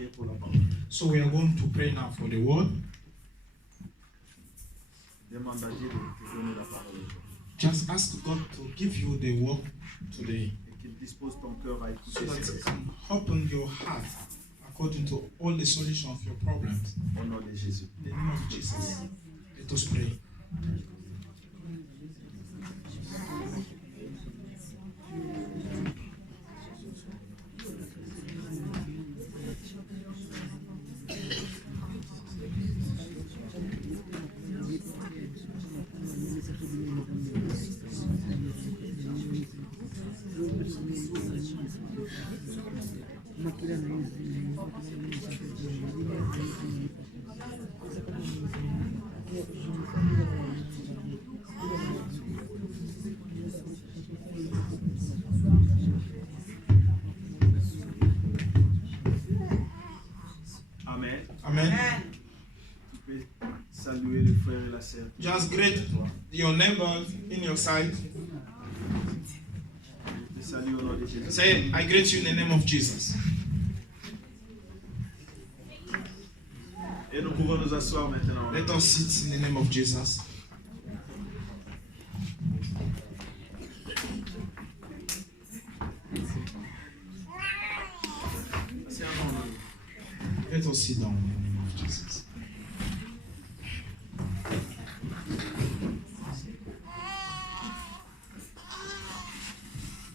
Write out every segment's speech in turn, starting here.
prier pour la parole. So we are going to pray now for the word. Demande à Dieu de te donner la parole. Just ask God to give you the word today. Et qu'il dispose ton cœur à So écouter that ses you messages. can open your heart according to all the solution of your problems. Au nom de Jésus. In the name of Jesus. Let us pray. Amen. Amen. Tu peux saluer le frère et la sœur. Just greet your neighbor in your side. Je te salue au nom de Jésus. Say, I greet you in the name of Jesus. Et nous pouvons nous asseoir maintenant. Let us sit in the name of Jesus. C'est un nom. Let us sit down in the name of Jesus.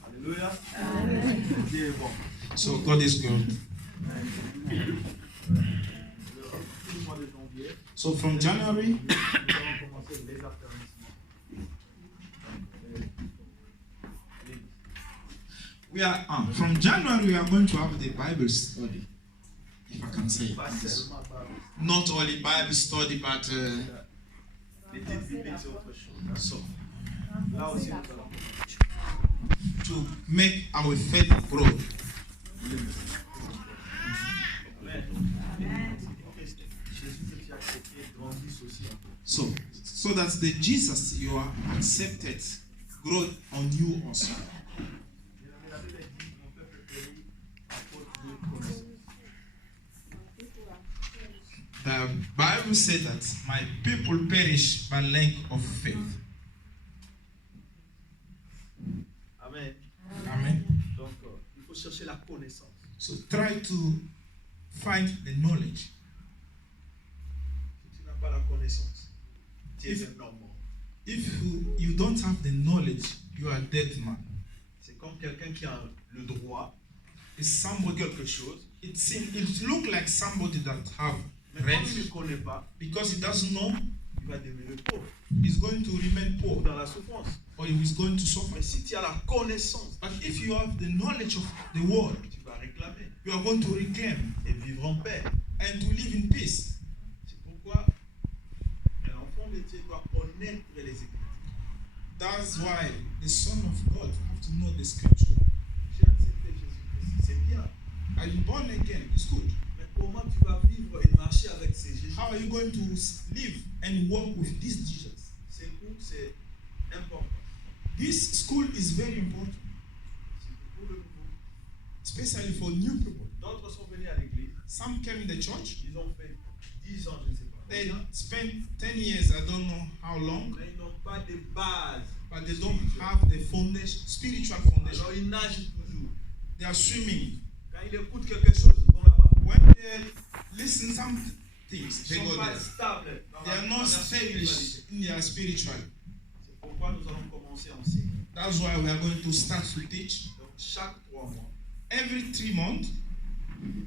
Alléluia. Dieu est bon. So God is good. Le mois de janvier, So from January, nous allons commencer les affermissements. from January we are going to have the Bible study, if I can say Pas it. seulement par Not only Bible study, but l'étude biblique, c'est autre chose. so Là aussi, nous allons to make our faith grow. Jésus que tu as accepté grandisse aussi en toi. So that the Jesus you are accepted grow on you also. La Bible dit mon peuple périt à cause de connaissance. The Bible said that my people perish by lack of faith. Amen. Amen. Donc, il faut chercher la connaissance. So try to find the knowledge. Si tu n'as pas la connaissance, tu es un homme mort. If you don't have the knowledge, you are a dead man. C'est comme quelqu'un qui a le droit It's de somebody. quelque chose, It look like somebody that have mais read, comme il ne connaît pas, because he doesn't know, il va demeurer pauvre he's going to remain ou poor dans la souffrance. or he's going to suffer. Mais si tu as la connaissance, But if you have the knowledge of the word, tu vas réclamer you are going to reclaim et vivre en paix. and to live in peace. C'est pourquoi un enfant de Dieu doit connaître les Écritures. That's why the Son of God have to know the scripture. J'ai accepté Jésus-Christ, c'est bien. Are you born again? It's good. Mais comment tu vas vivre et marcher avec ces Jésus? How are you going to live and work with this Jesus? C'est cool, c'est important. This school is very important, C'est pour le nouveau. especially for new people. D'autres sont venus à l'église, Some came in the church, ils ont fait 10 ans, je ne sais pas. they spent 10 years, I don't know how long, Mais ils n'ont pas de base. but they don't have the foundation, spiritual foundation. Alors ils nagent toujours. They are swimming. Quand ils écoutent quelque chose, ils vont là-bas. When they listen some things, Ils they ne go sont pas there. stables dans They are dans not la established spiritualité. in their spiritual. C'est pourquoi nous allons commencer à enseigner. That's why we are going to start to teach. Donc chaque 3 mois, Every 3 months, nous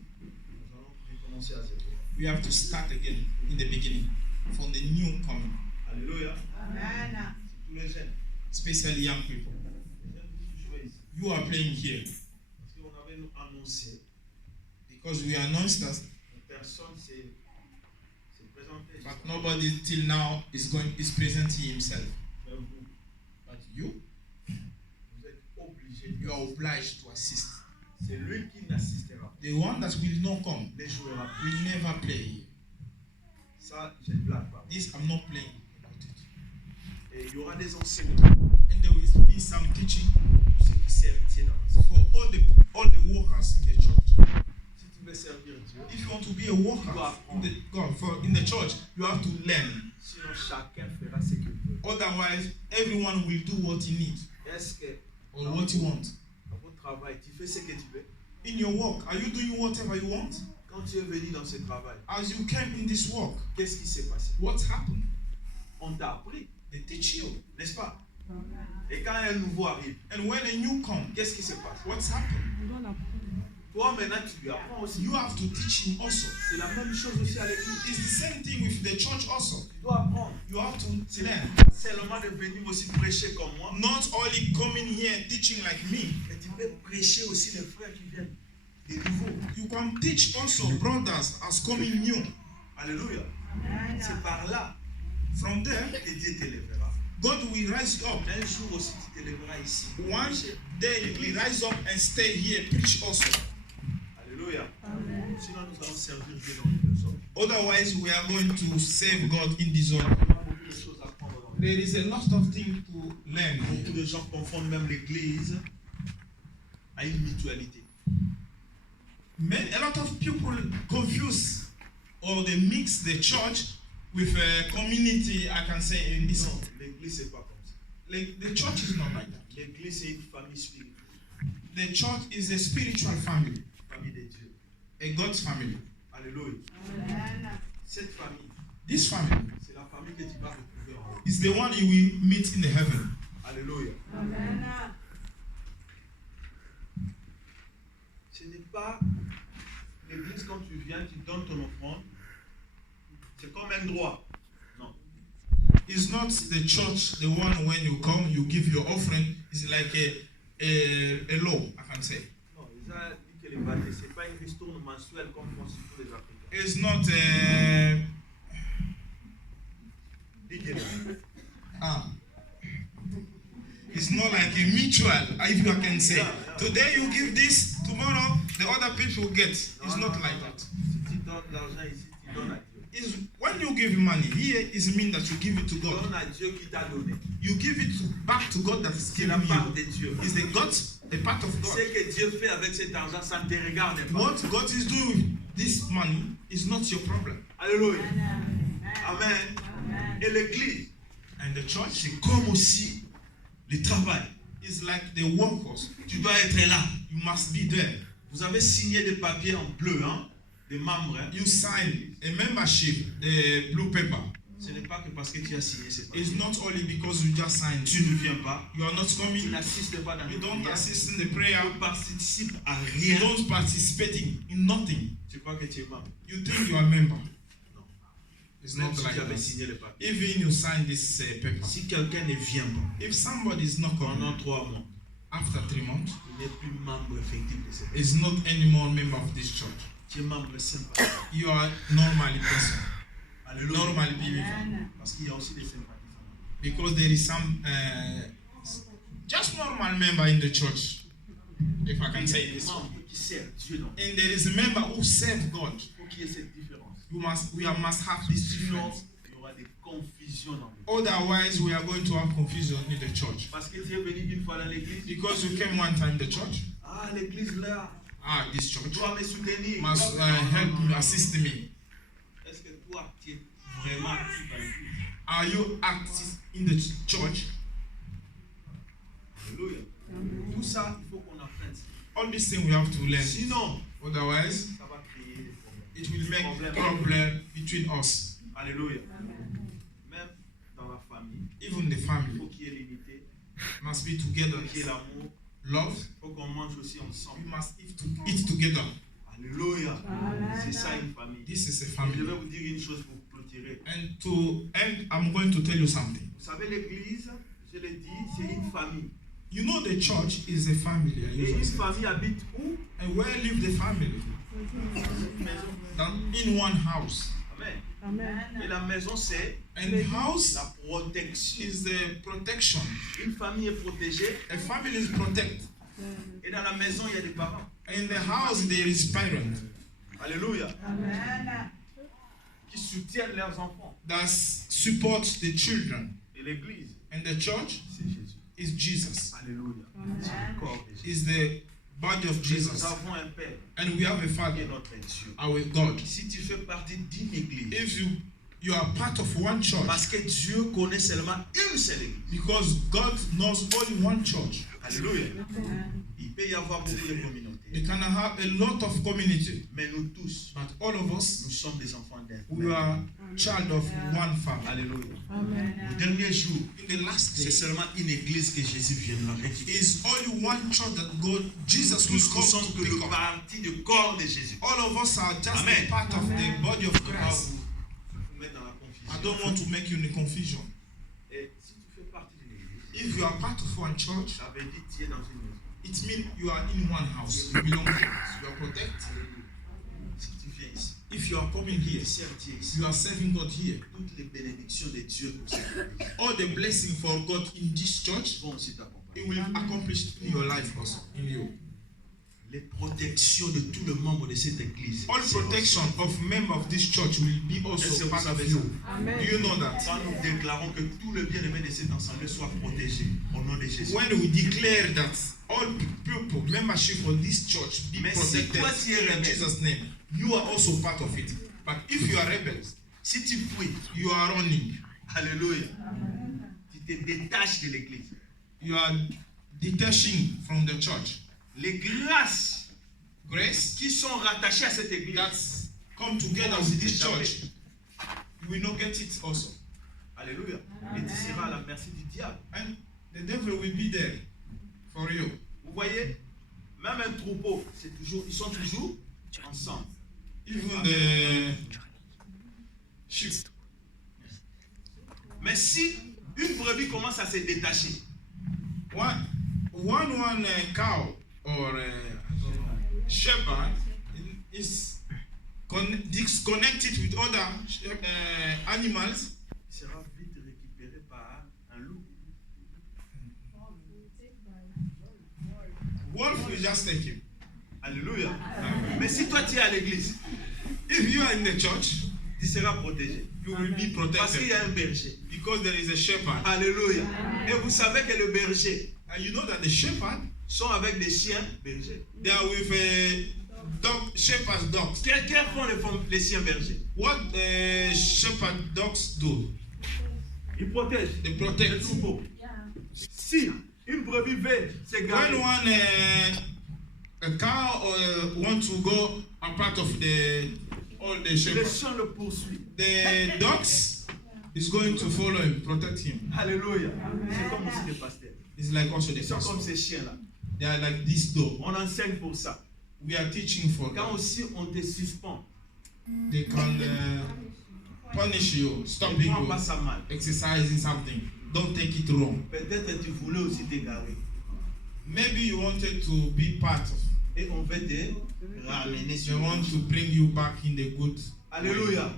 allons recommencer à zéro. we have to start again in the beginning, from the new coming, Alléluia. Amen. Tous les jeunes. especially young people. Les jeunes qui jouent ici. You are playing here Parce qu'on avait nous annoncé, because we announced that, personne s'est présenté. but nobody till now is presenting himself. Mais vous, But you vous êtes obligés. are obliged to assist. C'est lui qui n'assistera. The one that will not come Ne jouera pas. will never play here. Ça, je ne blague pas. This I'm not playing about it. Et il y aura des enseignements And there will be some teaching pour ceux qui servent Dieu dans la for all the workers in the church. Si tu veux servir Dieu, God. For in the church, you have to learn. Sinon, chacun fera ce qu'il veut. Otherwise, everyone will do what he needs Est-ce que or what he wants. dans votre travail, tu fais ce que tu veux? In your work, are you doing whatever you want? Quand tu es venu dans ce travail, As you came in this work, qu'est-ce qui s'est passé? what's happened? On t'a appris, They teach you. n'est-ce pas? Et quand un nouveau arrive, And when a new come, qu'est-ce qui se passe? what's happened? Toi maintenant tu lui apprends aussi. You have to teach him also. C'est la même chose aussi à l'église. It's the same thing with the church also. Tu dois apprendre. You have to learn. Seulement de venir aussi prêcher comme moi. Not only coming here and teaching like me. Mais tu peux prêcher aussi les frères qui viennent des nouveaux. You can teach also brothers as coming new. Alléluia. C'est par là From there, que Dieu t'élèvera. God will rise up. Un jour aussi tu t'élèveras ici. One day you will rise up and stay here, preach also. Alléluia. Sinon nous allons servir Dieu dans une personne. Otherwise, we are going to save God in this zone. On a beaucoup de choses à apprendre dans There is a lot of things to learn. Beaucoup de gens confondent même l'église à une mutualité. A lot of people confuse or they mix the church with a community, I can say, in this. Non, l'église c'est pas comme ça. Like, the church is not like that. L'église c'est une famille spirituelle. The church is a spiritual family, Famille de Dieu. a God's family. Alléluia. Cette famille, This family c'est la famille que tu vas retrouver en haut. is the one you will meet in the heaven. Alléluia. Ce n'est pas l'église quand tu viens, tu donnes ton offrande. C'est comme un droit. Non. It's not the church, the one when you come, you give your offering. It's like a law, I can say. Non, ils ont dit que les baptêmes, ce n'est pas une ristourne mensuelle comme font surtout les Africains. It's not Dis que it's not like a mutual, if you can say. Today you give this, tomorrow the other people will get. It's not like that. Si tu donnes l'argent ici, tu donnes à Dieu. It's when you give money, here is mean that you give it to Tu God. donnes à Dieu qui t'a donné. You give it back to God that is C'est giving la part you. de Dieu. It's the God, a part of God. Ce que Dieu fait avec cet argent, ça ne te regarde pas. What God is doing with this money is not your problem. Alléluia. Amen. Et l'église, And the church c'est comme aussi le travail. is like the workers. Tu dois être là. You must be there. Vous avez signé des papiers en bleu, hein, des membres. Hein. You sign a membership, the blue paper. Ce n'est pas que parce que tu as signé ces papiers. It's not only because you just signed. Tu ne viens pas. You are not Tu coming. n'assistes pas dans les You don't prières. assist in the prayer. Tu ne participes à You rien. don't participating in nothing. Tu crois que tu es membre. You think you are a member. Non. It's Même not si like tu avais that. signé le papier. Even you sign this paper. Si quelqu'un ne vient pas If somebody is not coming pendant 3 mois, after 3 months, il n'est plus membre effectif de cette is not anymore member of this church. Tu es membre sympathique. You are normally person. Alléluia. Normally believer. Parce qu'il y a aussi des sympathisants. Because there is some just normal member in the church, if I can Il y a say des this. membres qui servent Dieu. Non. And there is a member who serve God. Il faut qu'il y ait cette différence. We must have this Sinon, difference. il y aura des confusions dans l'église. Otherwise, we are going to have confusion in the church. Parce que tu es venu une fois dans l'église. Because you came one time in the church. Ah, l'église là, This tu church dois me soutenir. must help me, assist me. Est-ce que toi, tu es vraiment actif dans l'église? Are you active in the church? Alléluia. Tout ça, il faut qu'on apprenne. All these things we have to learn. Sinon, Otherwise, ça va créer des problèmes. it will make problem between us. Alléluia. Même dans la famille, Even the il family faut qu'il y ait l'unité, must be il together. faut qu'il y ait l'amour, Love, il faut qu'on mange aussi ensemble. we must eat together. Alléluia. C'est ça une famille. This is a Je family. vais vous dire une chose pour clôturer. And to end, I'm going to tell you something. Vous savez, l'église, je l'ai dit, c'est une famille. You know the church is a family. I Et usually une say. famille habite où? And where live the family? Une maison. In one house. Amen. Et la maison, c'est And house la protection. is the protection. Une famille est protégée. A family is protected. Et dans la maison, il y a des parents. In the house there is parent Alléluia. Qui soutiennent leurs enfants. that support the children. Et l'église, And the church c'est Jésus. is Jesus. Alléluia. C'est le corps de Jésus. Is the body of Nous Jesus. avons un Père And we have a qui est Father, notre Dieu. our God. Si tu fais partie d'une église, If you are part of one church, parce que Dieu connaît seulement une seule église. because God knows only one church, Alléluia. Il peut y avoir beaucoup de communautés. you can have a lot of community. Mais nous tous, But all of us, nous sommes des enfants d'un. we are child of one Father. Alléluia. Au dernier jour, In the last c'est day, seulement une église que Jésus viendra récupérer. is only one church that God, Jesus Tous will nous come sommes to que pick le up. parti du corps de Jésus. All of us are just Amen. a part of the body of Je ne veux pas Christ. vous mettre dans la confusion. I don't want to make you in confusion. Et si tu fais partie d'une église, If you are part of one church, ça veut dire que tu es dans une maison. it means you are in one house. You belong here. You are protected. Si tu viens ici, If you are coming here, tu sers Dieu ici. you are serving God here. Toutes les bénédictions de Dieu pour cette église All the blessing for God in this church, vont aussi t'accompagner. it will accomplish in your life also, in you. Les protections de tout le membre de cette église. All protection of members of this church will be Est-ce que also vous part of savez you. ça? Do you know that? Quand nous déclarons que tout le bien-aimé de cette assemblée soit protégé au nom de Jésus. When we declare that all people, membership of this church be Mais si protected toi tu es in rebelle, Jesus' name, you are also part of it. But if you are rebels, si tu fuis, you are running. alléluia, tu te détaches de l'église. You are detaching from the church. Les grâces Grace qui sont rattachées à cette église, that come together with this church, you will not get it also. alléluia, et tu seras à la merci du diable. And the devil will be there for you. Vous voyez, même un troupeau, ils sont toujours ensemble. Even the sheep. Mais si une brebis commence à se détacher, One cow or shepherd is disconnected with other animals, il sera vite récupéré par un loup. wolf will just take him. Alléluia. Mais si toi tu es à l'église, If you are in the church, tu seras protégé. you will be Parce qu'il y protected a un berger. because there is a shepherd. Alléluia. Et vous savez que le berger And you know that the shepherd, sont avec des chiens bergers. they are with a dog, shepherd's dogs. Qu'est-ce font les chiens bergers? What shepherd dogs do? Ils protègent They le protect. troupeau. Si une brebis veut s'égarer, When one a cow want to go a part of all the le shepherd, chien le poursuit. the dogs is going to follow him, protect him. Alléluia. C'est comme aussi des pasteurs. It's like also the Ils sont comme pastor. ces chiens-là. They are like this dog. On enseigne pour ça. We are teaching for Quand them. aussi on te suspend, They can punish you, ne stopping prends pas you, ça mal. exercising something. Don't take it wrong. Peut-être tu voulais aussi t'égarer. Maybe you wanted to be part of. Et on veut te ramener They sur want to bring you back in the good. Alléluia.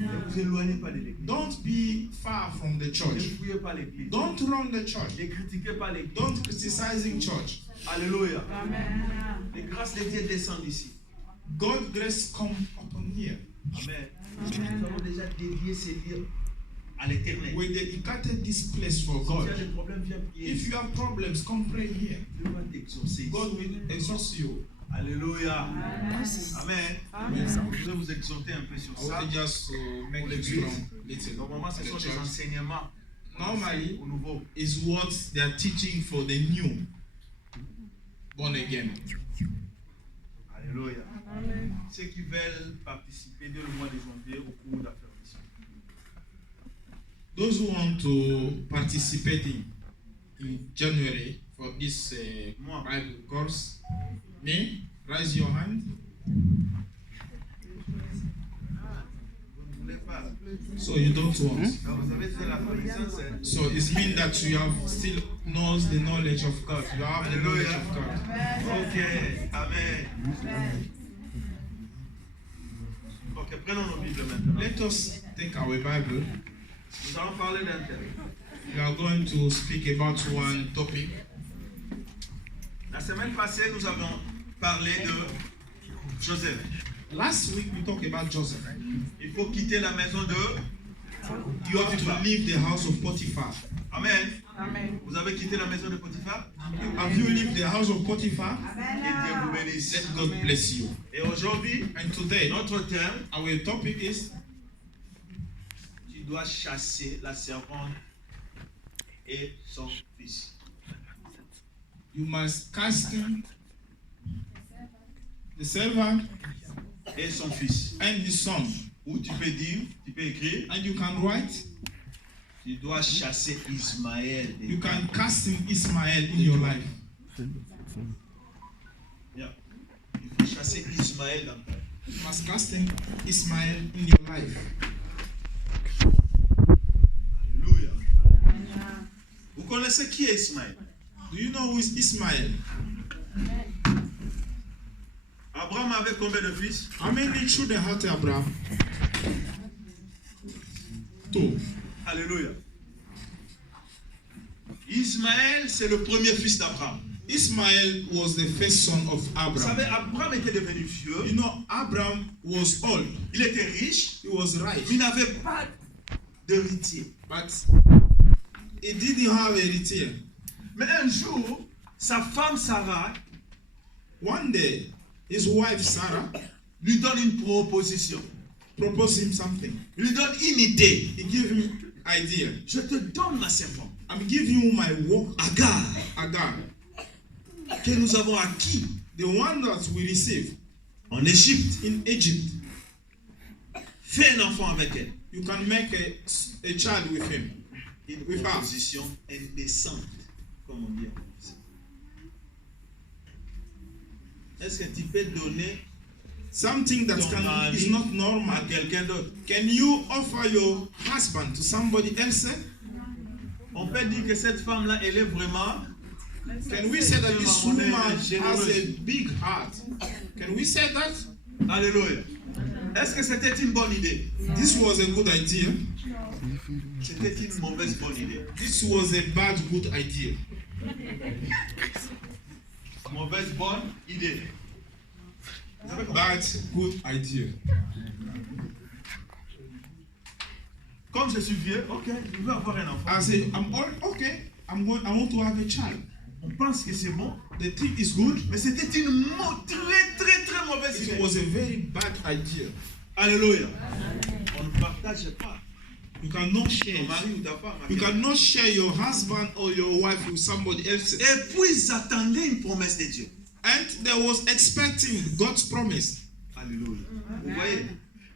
Ne vous éloignez pas de l'église. Don't be far from the Ne church. fouillez pas l'église. Don't run the church. Ne critiquez pas l'église. Don't criticizing church. Alléluia. Les grâces de Dieu descendent ici. God grace come upon here. Amen. Nous avons déjà dédié ces lieux à l'éternel. We dedicated this place for Si tu as God. des problèmes, viens prier. If you have problems, come pray here. Dieu va t'exaucer. God will exhaust you. Alléluia. Amen. Amen. Je vais vous exhorter un peu sur I ça. want just to make you strong little. Normalement, ce for sont the des church. enseignements Normally, au nouveau. is what they are teaching for the new born again. Alléluia. Ceux qui veulent participer dès le mois de janvier au cours d'affermissement. Those who want to participate in January for this Bible course, may raise your hand. Vous ne voulez pas. So you don't want. Donc, vous avez déjà la connaissance. Hein? So it means that you have still knows the knowledge of God. You have the knowledge of God. Ok. Amen. Ok, prenons nos Bibles maintenant. Let us take our Bible. Nous allons parler d'un thème. We are going to speak about one topic. La semaine passée, nous avons parlé de Joseph. Last week we talked about Joseph. Il faut quitter la maison de You have to leave the house of Potiphar. Amen. Amen. Vous avez quitté la maison de Potiphar? Have you left the house of Potiphar? Que Dieu vous bénisse. Let God bless you. Et aujourd'hui, And today, notre thème, our topic is tu dois chasser la servante et son fils. you must cast the servant Et son fils. and his son. Ou tu peux dire, tu peux écrire, And you can write, tu dois chasser Ismaël. you can cast him Ismael in your life. Yeah. Il faut chasser Ismaël dans ta vie. You must cast him Ismael in your life. Alléluia. Vous connaissez qui est Ismaël? Do you know who is Ismael? Abraham avait combien de fils? How many children had Abraham? 2. Alléluia. Ismaël, c'est le premier fils d'Abraham. Ismael was the first son of Vous savez, Abraham. Abraham était devenu vieux. You know, Abraham was old. Il était riche. He was right. Il n'avait pas d'héritier. But he didn't have a héritier. Mais un jour, sa femme Sarah One day, his wife Sarah lui donne une proposition. proposed him something. Il lui donne une idée. He gave him idea. Je te donne ma servante, I'm giving you my work, Agar, Agar, que nous avons acquis the one that we received en Égypte. in Egypt. Fais un enfant avec elle. You can make a child with him. Une With her. proposition indécente, comme on dit en français. Est-ce que tu peux donner Something that is not normal. à quelqu'un d'autre? Can you offer your husband to somebody else? On peut dire que cette femme-là, elle est vraiment... Can we say that this woman has a big heart? Can we say that? Alléluia. Est-ce que c'était une bonne idée? This was a good idea. C'était une mauvaise bonne idée. This was a bad good idea. Mauvaise bonne idée. Vous avez compris? Bad good idea. Comme je suis vieux, ok, je veux avoir un enfant. I say, I'm all okay. I want to have a child. On pense que c'est bon, The thing is good, mais c'était une très mauvaise it idée. was a very bad idea. Alléluia. On ne partage pas You cannot ton share. mari ou ta femme. You cannot share your husband or your wife with somebody else. Et puis ils attendaient une promesse de Dieu. And they was expecting God's promise. Alléluia. Vous voyez,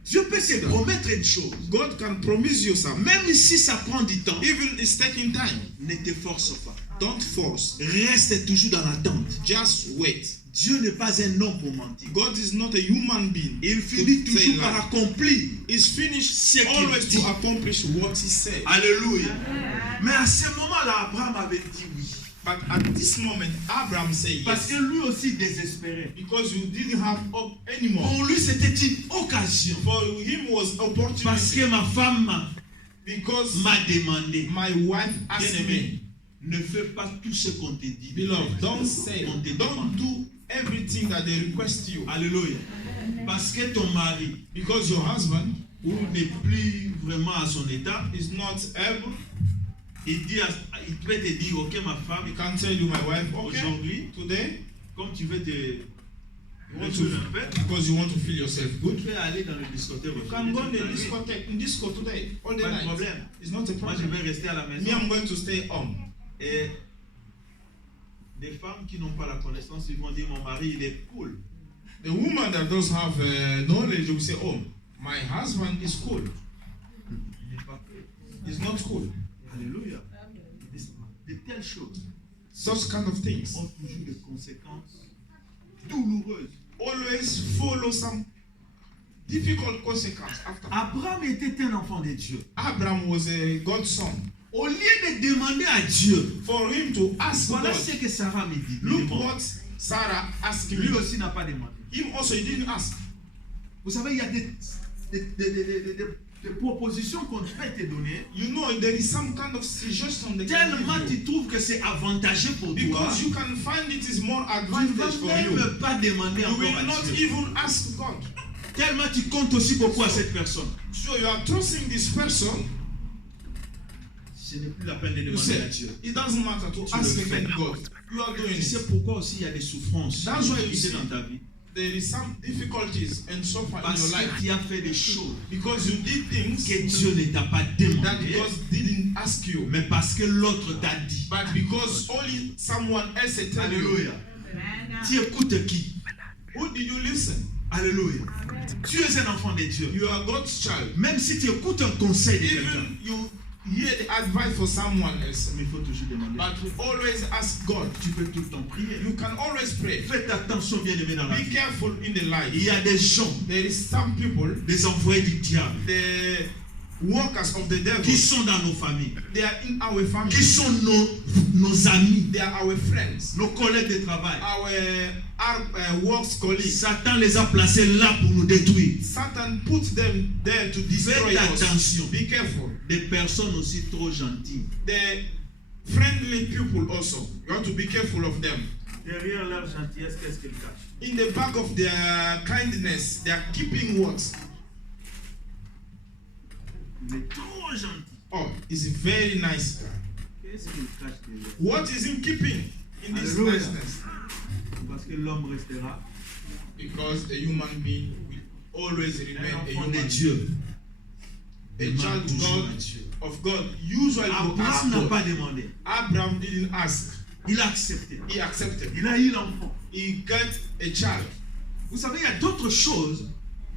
Dieu peut te promettre une chose. God can promise you something. Même si ça prend du temps, Even it's taking time. ne te force pas. Don't force. Reste toujours dans l'attente. Just wait. Dieu n'est pas un homme pour mentir. God is not a human being. Il finit to say toujours par lie. accomplir. He's finished Ce qu'il always dit. to accomplish what he said. Alléluia. Mais à ce moment-là, Abraham avait dit oui. But at this moment, Abraham said Parce yes. que lui aussi désespérait. Because you didn't have hope anymore. Pour lui, c'était une occasion. For him was Parce opportunity. que ma femme Because m'a demandé. my wife asked Bien-aimé, me, ne fais pas tout ce qu'on te dit. beloved, don't say, On te don't demande. do everything that they request you. Alléluia. Parce que ton mari, Because your husband ou n'est plus vraiment à son état, is not able, il peut te dire, ok ma femme, he can tell you, my wife, okay, aujourd'hui, today, comme tu veux te you want retrouver to, un peu, because you want to feel yourself tu good, peux aller dans le discothèque. you can go in the disco today, all the Pas de night. problème. It's not a Moi, je problem. vais rester à la Me, maison. I'm going to stay home. Et des femmes qui n'ont pas la connaissance, ils vont dire, mon mari, il est cool. The woman that doesn't have knowledge will say, oh, my husband is cool. Il n'est pas cool. He's not cool. Alléluia. De telles choses Such kind of things ont toujours des conséquences douloureuses. always follow some difficult consequence after. Abraham était un enfant de Dieu. Abraham was a God's son. Au lieu de demander à Dieu, For him to ask voilà God, ce que Sarah me dit. look Demande. what Sarah asked Lui me. aussi n'a pas demandé. Him also, he didn't ask. Vous savez, il y a des propositions qu'on peut te donner. You know, there is some kind of suggestion they can Tellement give you. tu trouves que c'est avantageux pour toi. Because you can find it is more Tu ne advantage for vas you. même pas demander You encore will à not Dieu. even ask God. Tellement tu comptes aussi beaucoup à cette personne. So you are trusting this person. ce n'est plus la peine de You demander say, à Dieu. it doesn't matter to Tu ask le fais. again God. You are doing Tu sais it. pourquoi aussi il y a des souffrances That's why you difficultés see dans ta vie? there is some difficulties and suffer in Parce your que life tu as fait des choses because you did things que Dieu ne t'a pas that demandé, God didn't ask you, mais parce que l'autre t'a dit. but because only someone else had told you. Alléluia. Tu écoutes qui? Who did you listen? Alléluia. Tu es un enfant de Dieu. You are God's child. Même si tu écoutes un conseil de quelqu'un, Even you hear the advice for someone else, mais il faut toujours demander. but you always ask God. Tu peux tout le temps prier. You can always pray. Faites attention, bien aimé, dans la Be vie. careful in the life. Il y a des gens, There is some people, des envoyés du diable, the workers of the devil, qui sont dans nos familles, they are in our family. qui sont nos amis, They are our friends, nos collègues de travail. our works colleagues. Satan les a placés là pour nous détruire. Satan puts them there to destroy Faites us. attention. Be careful. Des personnes aussi trop gentilles. The friendly people also. You have to be careful of them. Derrière leur gentillesse, qu'est-ce qu'ils cachent? In the back of their kindness, they are keeping what? Il est trop gentil. Oh, he's a very nice guy. Qu'est-ce qu'il cache derrière? What is in keeping in this Hallelujah. niceness? Parce que l'homme restera Because a human being will always un remain a enfant human de being. Dieu. A Demande child toujours God, à Dieu. of God usually will ask Abraham n'a God. pas demandé. Abraham didn't ask. Il a accepté. He accepted. Il a eu l'enfant. He got a child. Vous savez, il y a d'autres choses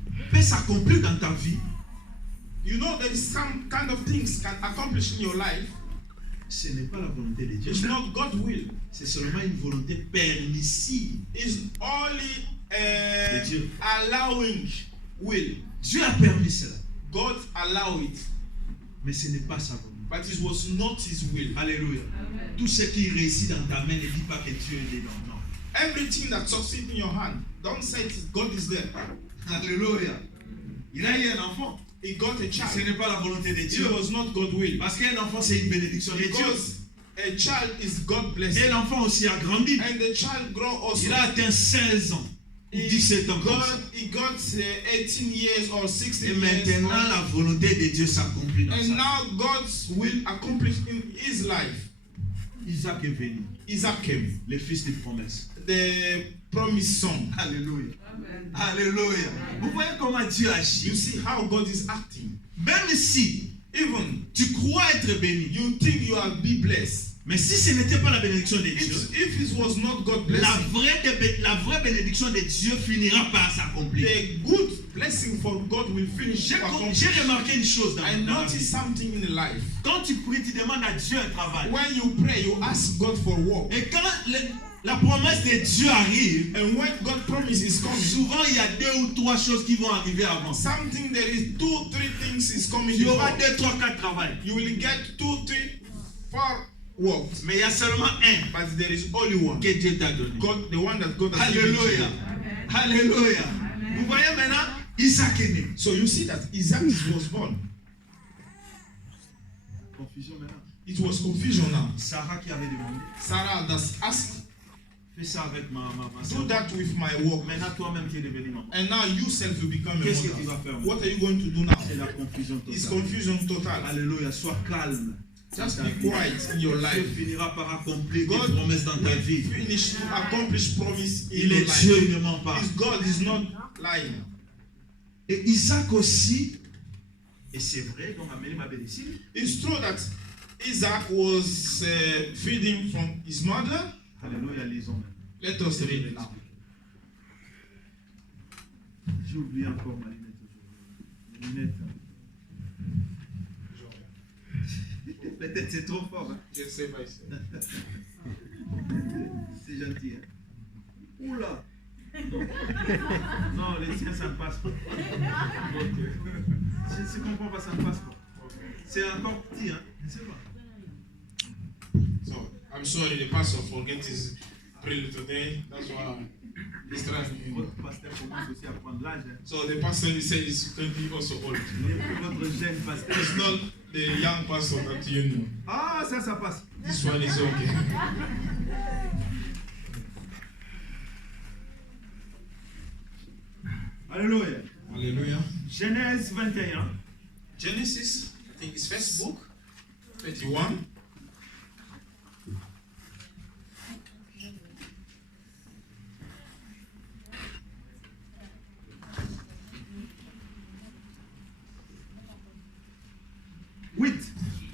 qui peuvent s'accomplir dans ta vie. You know there is some kind of things can accomplish in your life. Ce n'est pas la volonté de Dieu. It's not God's will. C'est seulement une volonté permissive It's only de Dieu. allowing will. Dieu a permis cela. God allow it, Mais ce n'est pas sa volonté. but it was not His will. Alléluia. Tout ce qui réussit dans ta main ne dit pas que Dieu est dedans. Non. Everything that succeeds in your hand, don't say it, God is there. Alléluia. Il a eu un enfant. He got a Ce child. n'est pas la volonté de Dieu. It was not God's will. Parce qu'un enfant, c'est une bénédiction de Dieu. Because a child is God Et blessed. l'enfant aussi a grandi. And the child grow also. Il a atteint 16 ans. Ou 17 ans comme ça. He got 18 years or 16 Et years. maintenant, la volonté de Dieu s'accomplit dans And sa vie. now God's will accomplished in his life. Isaac est venu, Isaac came, le fils de promesse. the promised son. Alléluia. Alléluia. Vous voyez comment Dieu You agit. see how God is acting. Même si Even tu crois être béni, you think you are be blessed. mais si ce n'était pas la bénédiction de Dieu, If it was not God la blessing, vraie bénédiction de Dieu finira par s'accomplir. the good blessing for God will finish. J'ai remarqué une chose dans I la noticed vie. something in life. Quand tu pries, tu demandes à Dieu un travail. When you pray, you ask God for work. Et quand la promesse de Dieu arrive, And when God promise is coming, souvent il y a 2 ou 3 choses qui vont arriver avant. something there is 2, 3 things is coming. Il y aura before. 2, 3, 4 travails. You will get 2, 3, 4 works. Mais il y a seulement un But there is only one. que Dieu t'a donné. God, the one that God has given to Alléluia. you. Alléluia. Vous voyez maintenant, Isaac est né. So you see that Isaac was born. Confusion maintenant. It was confusion now. Sarah qui avait demandé, Sarah that's asked, fais ça avec ma do soeur. that with my work. Maintenant toi-même tu es devenu maman. And now you self will become a Qu'est-ce que tu mother. vas faire? What are you going to do now? C'est la confusion It's totale. confusion total. Alléluia, sois calme. Just be quiet in your Dieu life. finira par accomplir God des promesses dans ta will vie. finish to accomplish promise in Il your est life. Dieu, il ne ment pas. His God is not lying. Et Isaac aussi, et c'est vrai, donc Amélie m'avait dit, It's true that Isaac was feeding from his mother. Alléluia, lisons. Let us read now. J'ai oublié encore ma lunette aujourd'hui. Les lunettes. Peut-être c'est trop fort. Hein? Just say myself. C'est gentil. Hein? Oula! Non, les tiens, ça ne passe pas. Je ne comprends pas, ça ne passe pas. C'est encore petit, hein? Je ne sais pas. So, I'm sorry, the pastor forget his prayer today. That's why he's trying. Votre pasteur commence aussi à prendre l'âge. Hein? So the pastor he said he's going to be also old. Il n'est plus votre jeune pasteur. It's not the young pastor that you know. Ah, ça passe. This one is okay. Alléluia. Hallelujah. Genèse 21. Genesis, I think it's first book. 21. Huit.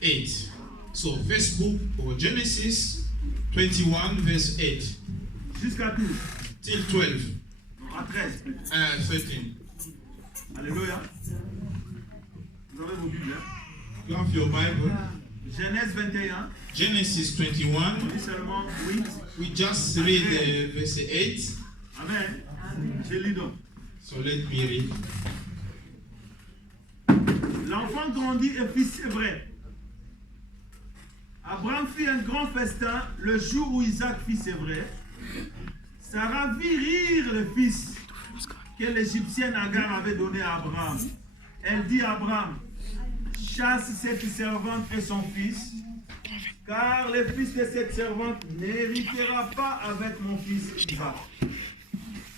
8. So Facebook or Genesis 21 verse 8 Jusqu'à 12. till 12. À 13. 13. Alléluia. Vous avez vos Bibles. Hein? You have your Bible. Genèse 21. Genesis On 21. dit seulement 8. We just read verse 8. Amen. Je lis donc. So let me read. L'enfant grandit et fit ses vrais. Abraham fit un grand festin le jour où Isaac fit ses vrais. Sarah vit rire le fils que l'Égyptienne Agar avait donné à Abraham. Elle dit à Abraham, chasse cette servante et son fils, car le fils de cette servante n'héritera pas avec mon fils Isaac.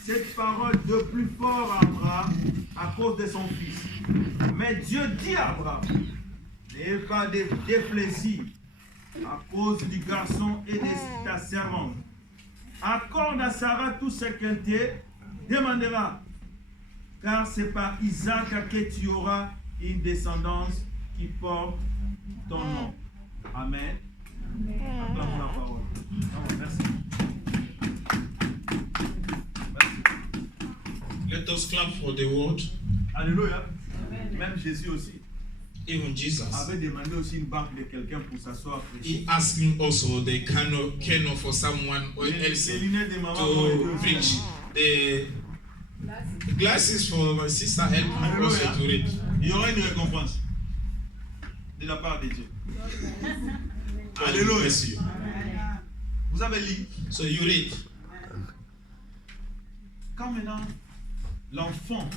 Cette parole de plus fort à Abraham à cause de son fils. Mais Dieu dit à Abraham, n'aie pas de déplaisir à cause du garçon et de ta servante. Accorde à Sarah tout ce qu'elle te demandera, car c'est par Isaac que tu auras une descendance qui porte ton nom. Amen. Acclamons la parole. Oh, merci. Let us clap for the word. Alléluia. Même Jésus aussi Even Jesus. avait demandé aussi une barque de quelqu'un pour s'asseoir prêcher. He asking also the canoe for someone else Les lunettes de maman to preach. The glasses for my sister help me also to read. Il y aura une récompense de la part de Dieu. Alléluia. Bless you. Vous avez lu. So you read. Quand maintenant l'enfant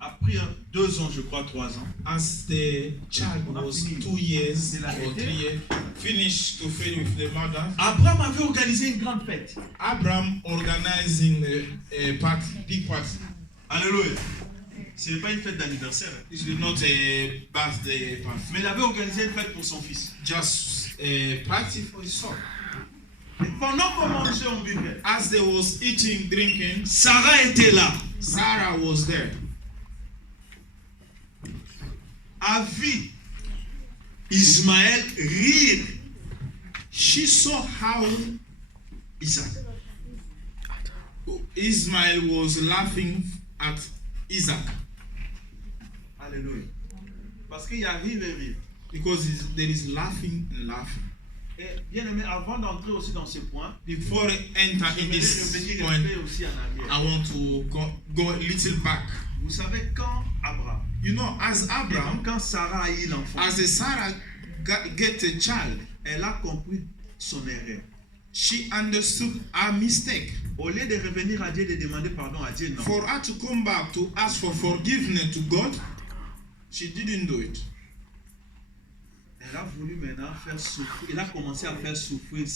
a pris 2 ans, je crois 3 ans. As the child was 2 years or 3 years, finished to feed with the mother, Abraham avait organisé une grande fête. Abraham organizing a party, big party. Alléluia. Ce n'est pas une fête d'anniversaire. This is not a birthday party, Mais il avait organisé une fête pour son fils. just a party for his son. Et pendant qu'on mangeait, on buvait. As they was eating, drinking, Sarah était là. Sarah was there. A vu Ismaël rire. She saw how Isaac. Ismael was laughing at Isaac Alléluia. Parce qu'il y a rire et rire. because there is laughing and laughing. Et bien aimé, avant d'entrer aussi dans ce point, Before I enter in j'aimerais this revenir un point, peu aussi en arrière. I want to go a little back. Vous savez quand Abraham, You know, as Abraham, quand Sarah a eu l'enfant, as a Sarah get a child, elle a compris son erreur. she understood her mistake. Au lieu de revenir à Dieu, de demander pardon à Dieu, non. For her to come back to ask for forgiveness to God, she didn't do it. Elle a voulu maintenant faire souffrir. Elle a commencé à faire souffrir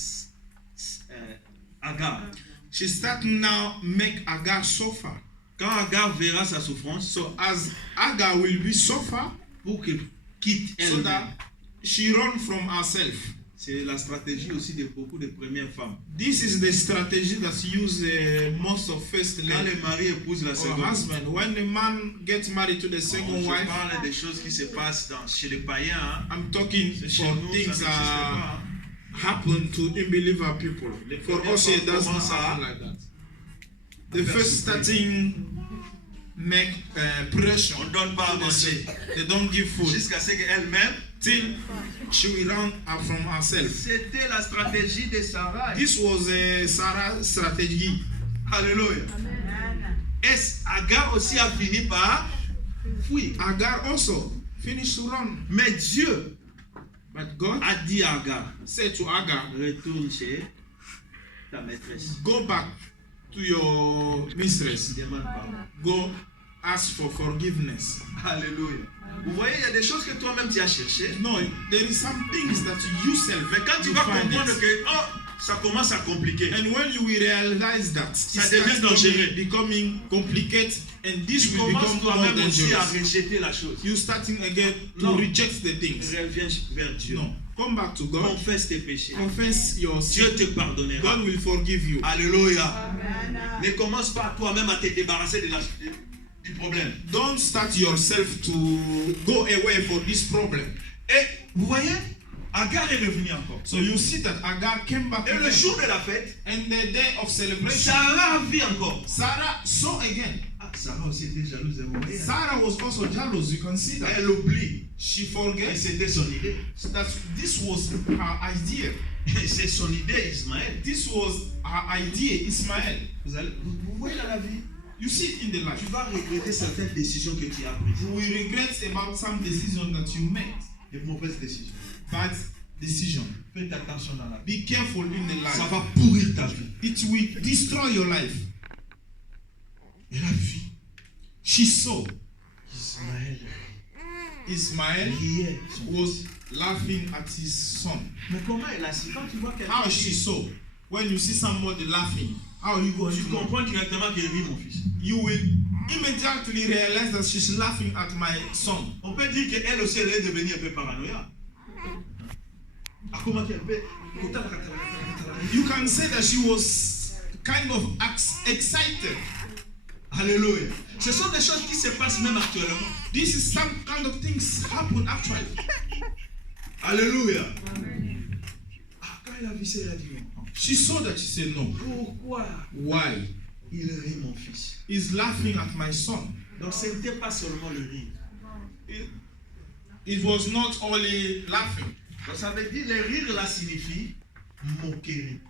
Agar. She started now make Agar suffer. Quand Agar verra sa souffrance, So as Agar will be suffer, pour qu'elle quitte so elle, that she run from herself. c'est la stratégie aussi de beaucoup de premières femmes. This is the strategy that's used most of first Quand lady le mari épouse la or seconde, husband. When the man gets married to the second je wife, parle des choses qui se passent chez les païens. Hein. I'm talking C'est chez for nous, ça things n'existe that pas. happen to unbeliever people. Les For premières us, it femmes doesn't commencent à happen like that. The faire first souffrir. starting make pressure. On ne donne pas à manger They don't give food jusqu'à ce qu'elle-même. till she will run from herself. C'était la stratégie de Sarah. This was a Sarah strategy. Alléluia. Et Agar aussi a fini par fuir. Agar also finished to run. Mais Dieu But God a dit à Agar, said to Agar, retourne chez ta maîtresse. go back to your mistress. Demande pardon. Go ask for forgiveness. Alléluia. Vous voyez, il y a des choses que toi-même tu as cherché. No, there is some things that you yourself. Mais quand tu vas comprendre que ça commence à compliquer. And when you will realize that Ça devient dangereux. becoming complicated, and this Tu will commences become more toi-même aussi à dangerous. rejeter la chose. You starting again to Non. reject the things. Reviens vers Dieu. No, come back to God. Confesse tes péchés. Confess your sin. Dieu te pardonnera. God will forgive you. Alléluia. Ne commence pas toi-même à te débarrasser du problème. Don't start yourself to go away for this problem. Et vous voyez, Agar est revenu encore. So you see that Agar came back Et le again. jour de la fête, And the day of celebration, Sarah vit encore. Sarah saw again. Ah, Sarah aussi était jalouse de vous. Sarah was also jealous. You can see that. Elle oublie She que forgets c'était son idée. that this was her idea. Et c'est son idée, Ismaël. This was her idea, Ismael. Vous voyez dans la vie, You see it in the life. tu vas regretter certaines décisions que tu as prises. You will regret about some decision that you made. Des mauvaises décisions. Bad decision. Faites attention dans la vie. Be careful in the Ça life. va pourrir ta vie. It will destroy your life. Elle a vu She saw Ismaël Ismael riait. was laughing at his son. Mais comment elle a su? Quand tu vois quelqu'un How she saw. When you see somebody laughing, how you go tu to know? comprends directement qu'elle rit, mon fils. You will immediately realize that she's laughing at my son. On peut dire qu'elle aussi, elle est devenue un peu paranoïaque. Ah, comment qu'elle fait? You can say that she was kind of excited. Alléluia. Ce sont des choses qui se passent même actuellement. This is some kind of things happen actually. Alléluia. Ah, quand elle a vu ça, elle a dit non. She saw that, she said no. Pourquoi Why? il rit, mon fils? He's laughing at my son. Donc ce n'était pas seulement le rire. It was not only laughing. Donc ça veut dire, le rire là signifie moquerie.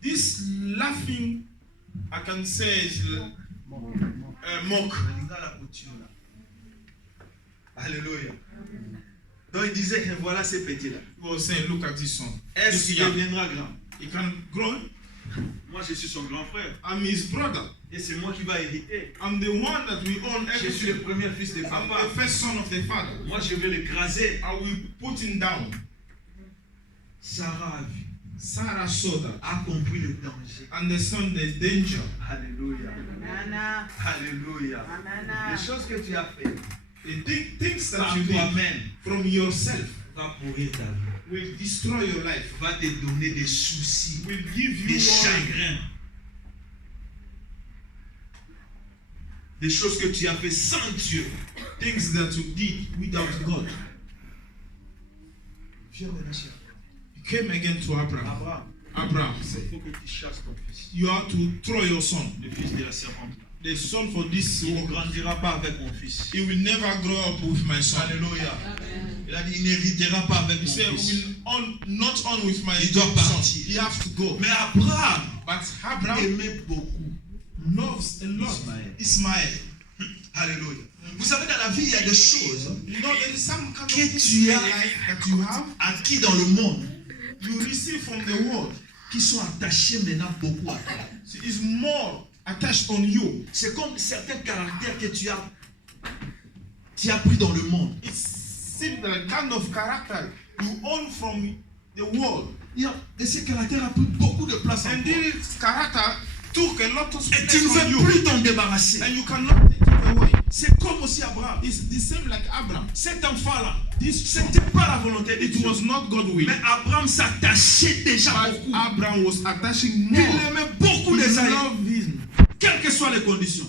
This laughing, I can say, is mock. Regarde la couture là. Alléluia. Donc il disait que voilà ce petit là. He was saying, look at this son. Est-ce This qu'il young. deviendra grand? He can grow. Moi je suis son grand frère. I'm his brother. Et c'est moi qui vais hériter. I'm the one that we own Je suis le everything. premier fils de I'm papa. the first son of the father. Moi je vais l'écraser. I will put him down. Sarah a vu, Sarah saw that. a compris le danger. Understand the danger. Alléluia. Alléluia. Les choses que tu as faites The things that par you did toi-même from yourself va pourrir ta vie. will destroy your life. Va te donner des soucis, Will give des you worry. chagrins. Des choses que tu as fait sans Dieu. Things that you did without God. Viens maintenant, cher. You came again to Abraham. Abraham, Abraham il said, faut que tu chasses ton fils. you have to throw your son. Le fils de la serpente. The son for this Il ne world. grandira pas avec mon fils. He will never grow up with my son. Alléluia. Il a dit, il n'héritera pas avec He mon said, fils. not on with my Il doit son. partir. He has to go. Mais Abraham But Abraham aimait beaucoup loves a lot Ismael. Alléluia. Vous savez, dans la vie, il y a des choses You know, there is some kind of que things tu in as life that you have, acquis dans le monde you receive from the world. qui sont attachés maintenant beaucoup à toi. It's more attached on you. C'est comme certains caractères que tu as pris dans le monde. It seems the kind of character you own from the world. Et ce caractère a pris beaucoup de place en And toi. this character took a lot of Et tu space ne on veux you. plus t'en débarrasser. And you cannot take it away. C'est comme aussi Abraham. It's the same like Abraham. Cet enfant-là, This ce n'était pas la volonté de it Dieu. was not God will. Mais Abraham s'attachait déjà But beaucoup. Abraham was attaching Il more. aimait beaucoup He les aïeux, loved him. quelles que soient les conditions.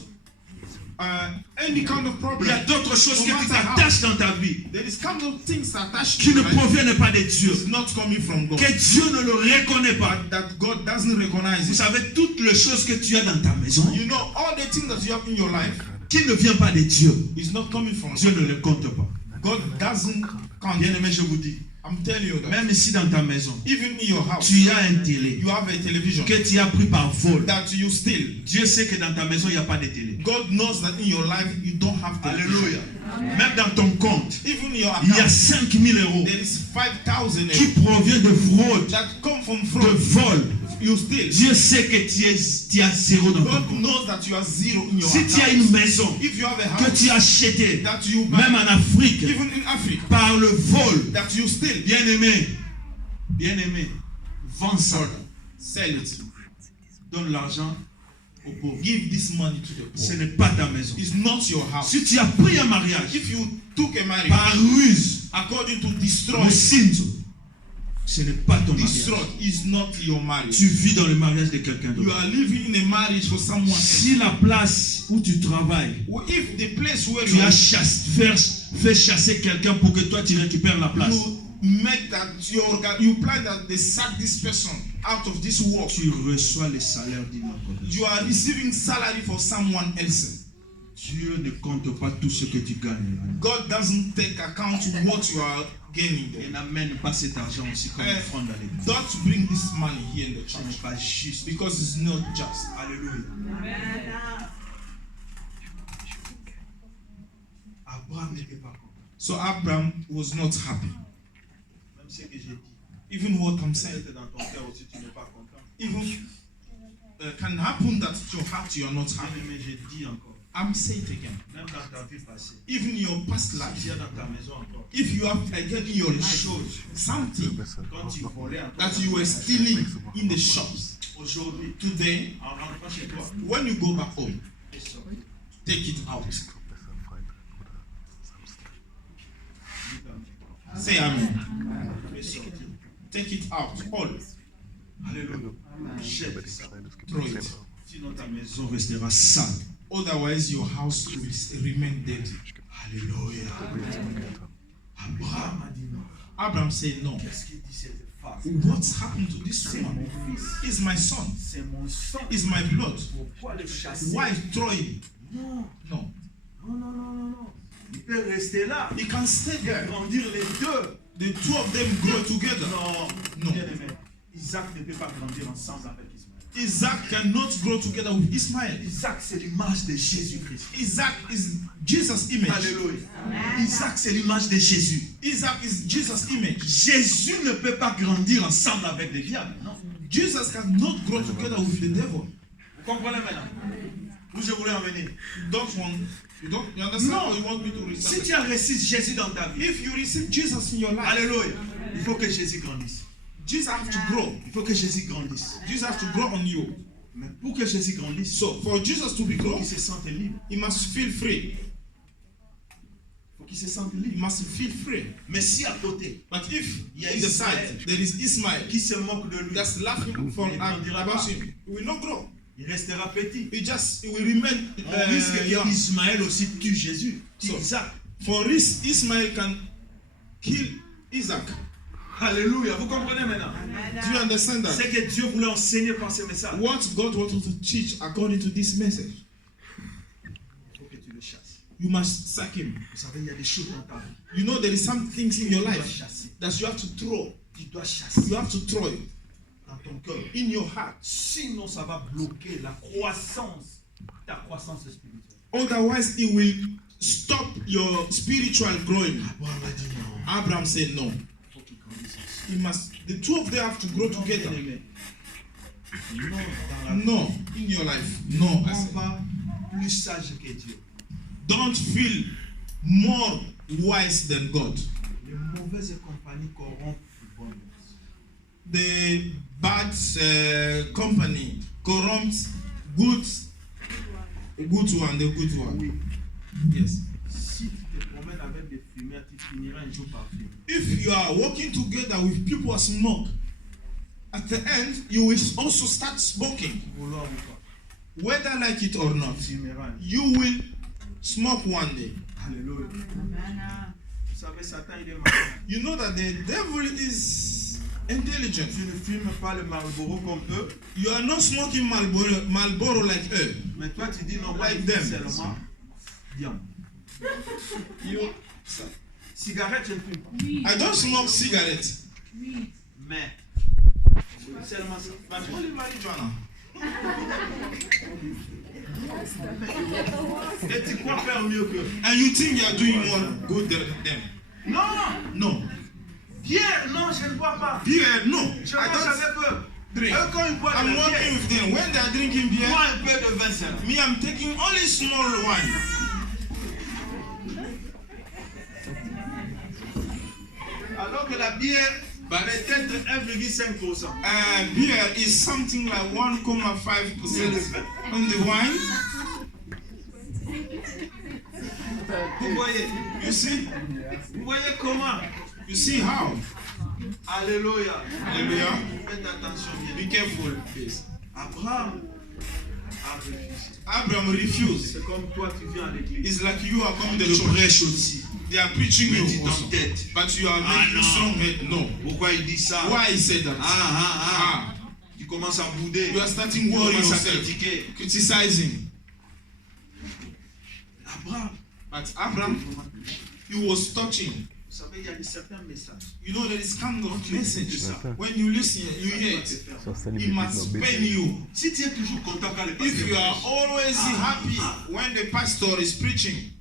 Any kind of Il problem. y a d'autres choses No que tu matter how. t'attaches dans ta vie There is kind of things attached qui to ne life. proviennent pas de Dieu. It's not coming from God. Que Dieu ne le reconnaît pas. But that God doesn't recognize Vous it. savez, toutes les choses que tu as dans ta maison You know, all the things that you have in your life qui ne viennent pas de Dieu, is not coming from Dieu God. ne les compte pas. God doesn't count. Bien aimé, je vous dis, I'm telling you that. même ici dans ta maison, Even in your house, tu as un télé you have a television que tu as pris par vol. that you steal. Dieu sait que dans ta maison, il n'y a pas de télé. God knows that in your life you don't have television. Alléluia. Même dans ton compte, Even in your il y a account, 5 000 euros there is 5,000 qui provient de fraude, that come from de fraud. vol. you steal. Dieu sait que tu as zéro dans ton God compte. knows that you are zero in your Si tu as account. une maison If you have a que house tu as achetée, that you buy, même en Afrique, even in Africa, par le vol, that you steal, bien aimé, vends ça, sell it. donne l'argent aux pauvres. Give this money to the Ce poor. n'est pas ta maison. It's not your house. Si tu as pris un mariage If you took a marriage par ruse, according to destroy, le cinto, ce n'est pas ton destroy mariage. is not your marriage. Tu vis dans le mariage de quelqu'un You d'autre. are living in a marriage for someone else. Si la place où tu travailles, If the place where tu as fait chasser quelqu'un pour que toi tu récupères la place, you make that you plan that they sack this person out of this work, tu reçois le salaire d'une autre. you are receiving salary for someone else. Dieu ne compte pas tout ce que tu gagnes. God doesn't take account what you are gaining Il there. n'amène pas cet argent aussi comme offrande à l'église. Don't bring this money here in the Ce n'est church pas juste. because it's not just. Alléluia. Abraham n'était pas content. So Abraham was not happy. Même ce que j'ai dit. Even what I'm saying, Peut-être dans ton cœur aussi tu n'es pas content. even can happen that at your heart you are not happy. Mais je dis encore, I'm saying it again. même dans ta vie passée, Even in your past si life, tu es dans ta maison encore, if you have again in your des life choses, something quand tu volais encore, that you were stealing in the shops, aujourd'hui, today, en rentrant chez toi, when you go back home, et sors. take it out. Say amen. Et sortir. Take it out. All. Alléluia. Jette ça. Throw it. Sinon ta maison restera sale. Otherwise, your house will remain dirty. Alléluia. Abraham a dit non. Abraham said, no. Qu'est-ce qu'il dit cette femme? What's happened to this C'est woman? mon fils. Is my son. C'est mon sang. Is my blood. Pourquoi le chasser? Why throw him? Non. No. Non. Il peut rester là. He can stay there. Grandir les deux. The two of them grow together. Non. Bien aimé. Isaac ne peut pas grandir ensemble avec Ismaël. Isaac cannot grow together with Ismael. Isaac, c'est l'image de Jésus-Christ. Isaac is Jesus' image. Alléluia. Isaac, c'est l'image de Jésus. Isaac is Jesus' image. Jésus ne peut pas grandir ensemble avec le diable. Non. Jesus cannot grow together with the devil. Vous comprenez maintenant? Où je voulais en venir? You understand what you want me to Si receive? tu as reçu Jésus dans ta vie, If you receive Jesus in your life, alléluia, il faut que Jésus grandisse. Jesus have to grow. Il faut que Jésus grandisse. Jesus have to grow on you. Mais pour que Jésus grandisse, So for Jesus to be il faut grow, qu'il se sente libre. he must feel free. Il faut qu'il se sente He libre. must feel free. Mais si à côté, But if Il y a in the Ismaël. side there is Ismail qui se moque de lui, that's laughing for Il grandira about pas. him, he will not grow. il restera petit. He will remain On risque young. qu'Ismaël aussi tue Jésus, tue So- Isaac. For this, Ismail can kill Isaac. Alléluia, vous comprenez maintenant? Do you understand that? C'est que Dieu voulait enseigner par ce message. What God wanted to teach according to this message, Il faut que tu le chasses. you must sack him. Vous savez, il y a des choses dans ta vie. You know there is some things in your Tu dois life chasser. that you have to throw. Tu dois chasser You have to throw it dans ton cœur. in your heart. Sinon, ça va bloquer la croissance, ta croissance spirituelle. Otherwise, it will stop your spiritual growing. Abraham a dit non. Abraham said no. Il faut qu'ils grandissent ensemble. The two of them have to grow Non, together. bien-aimé. Non, dans la vie. No, in your life. No. I On said. va plus sage que Dieu. Don't feel more wise than God. Les mauvaises compagnies corrompent les bonnes. The bad company corrupts good one, the good one. Oui. Yes. Si tu te promènes avec des fumeurs, tu finiras un jour par fumer. If you are working together with people who smoke, at the end you will also start smoking. Vouloir ou pas, Whether like it or not, tu fumeras. you will smoke one day. Alléluia. Vous savez, Satan, il est malin. You know that the devil is intelligent. Tu ne fumes pas le Marlboro comme eux, You are not smoking Marlboro like her. mais toi tu dis non, moi Like je them. fume seulement diamant. You, Cigarette, je ne fume pas. I don't smoke cigarettes. Mais, seulement ça. But only marijuana. Et tu crois faire mieux qu'eux. And you think you are doing more good than them. Non, No. Pierre, non, je ne bois pas. Pierre, no. Je I mange don't. avec eux. drink. Eux, quand ils boivent I'm de la working bière, with them. When they are drinking beer, moi un peu de vin seulement. me, I'm taking only small wine. Alors que la bière peut-être 1,5%. Beer is something like 1.5%. And the wine, Vous voyez? you see? Vous voyez comment? You see how? Alléluia. Hallelujah. Faites attention bien. Be careful, please. Abraham a refusé. Abraham refused. C'est comme toi, tu viens à l'église. It's like you are coming to Je church. prêche aussi. They are preaching Mais tu you also. t'entêtes. But you are Ah, making non. strong head. No. Pourquoi il dit ça? Why he said that? Ah. Tu commences à bouder. You are starting Tu worrying commences à yourself, critiquer. criticizing. Abraham, But Abraham, he was touching. vous savez, il y a certains messages. You know, there is kind of message. ça. When you listen, you hear it. It must pain you. Si tu es toujours content quand le If pasteur you are prêche, always happy when the pastor is preaching,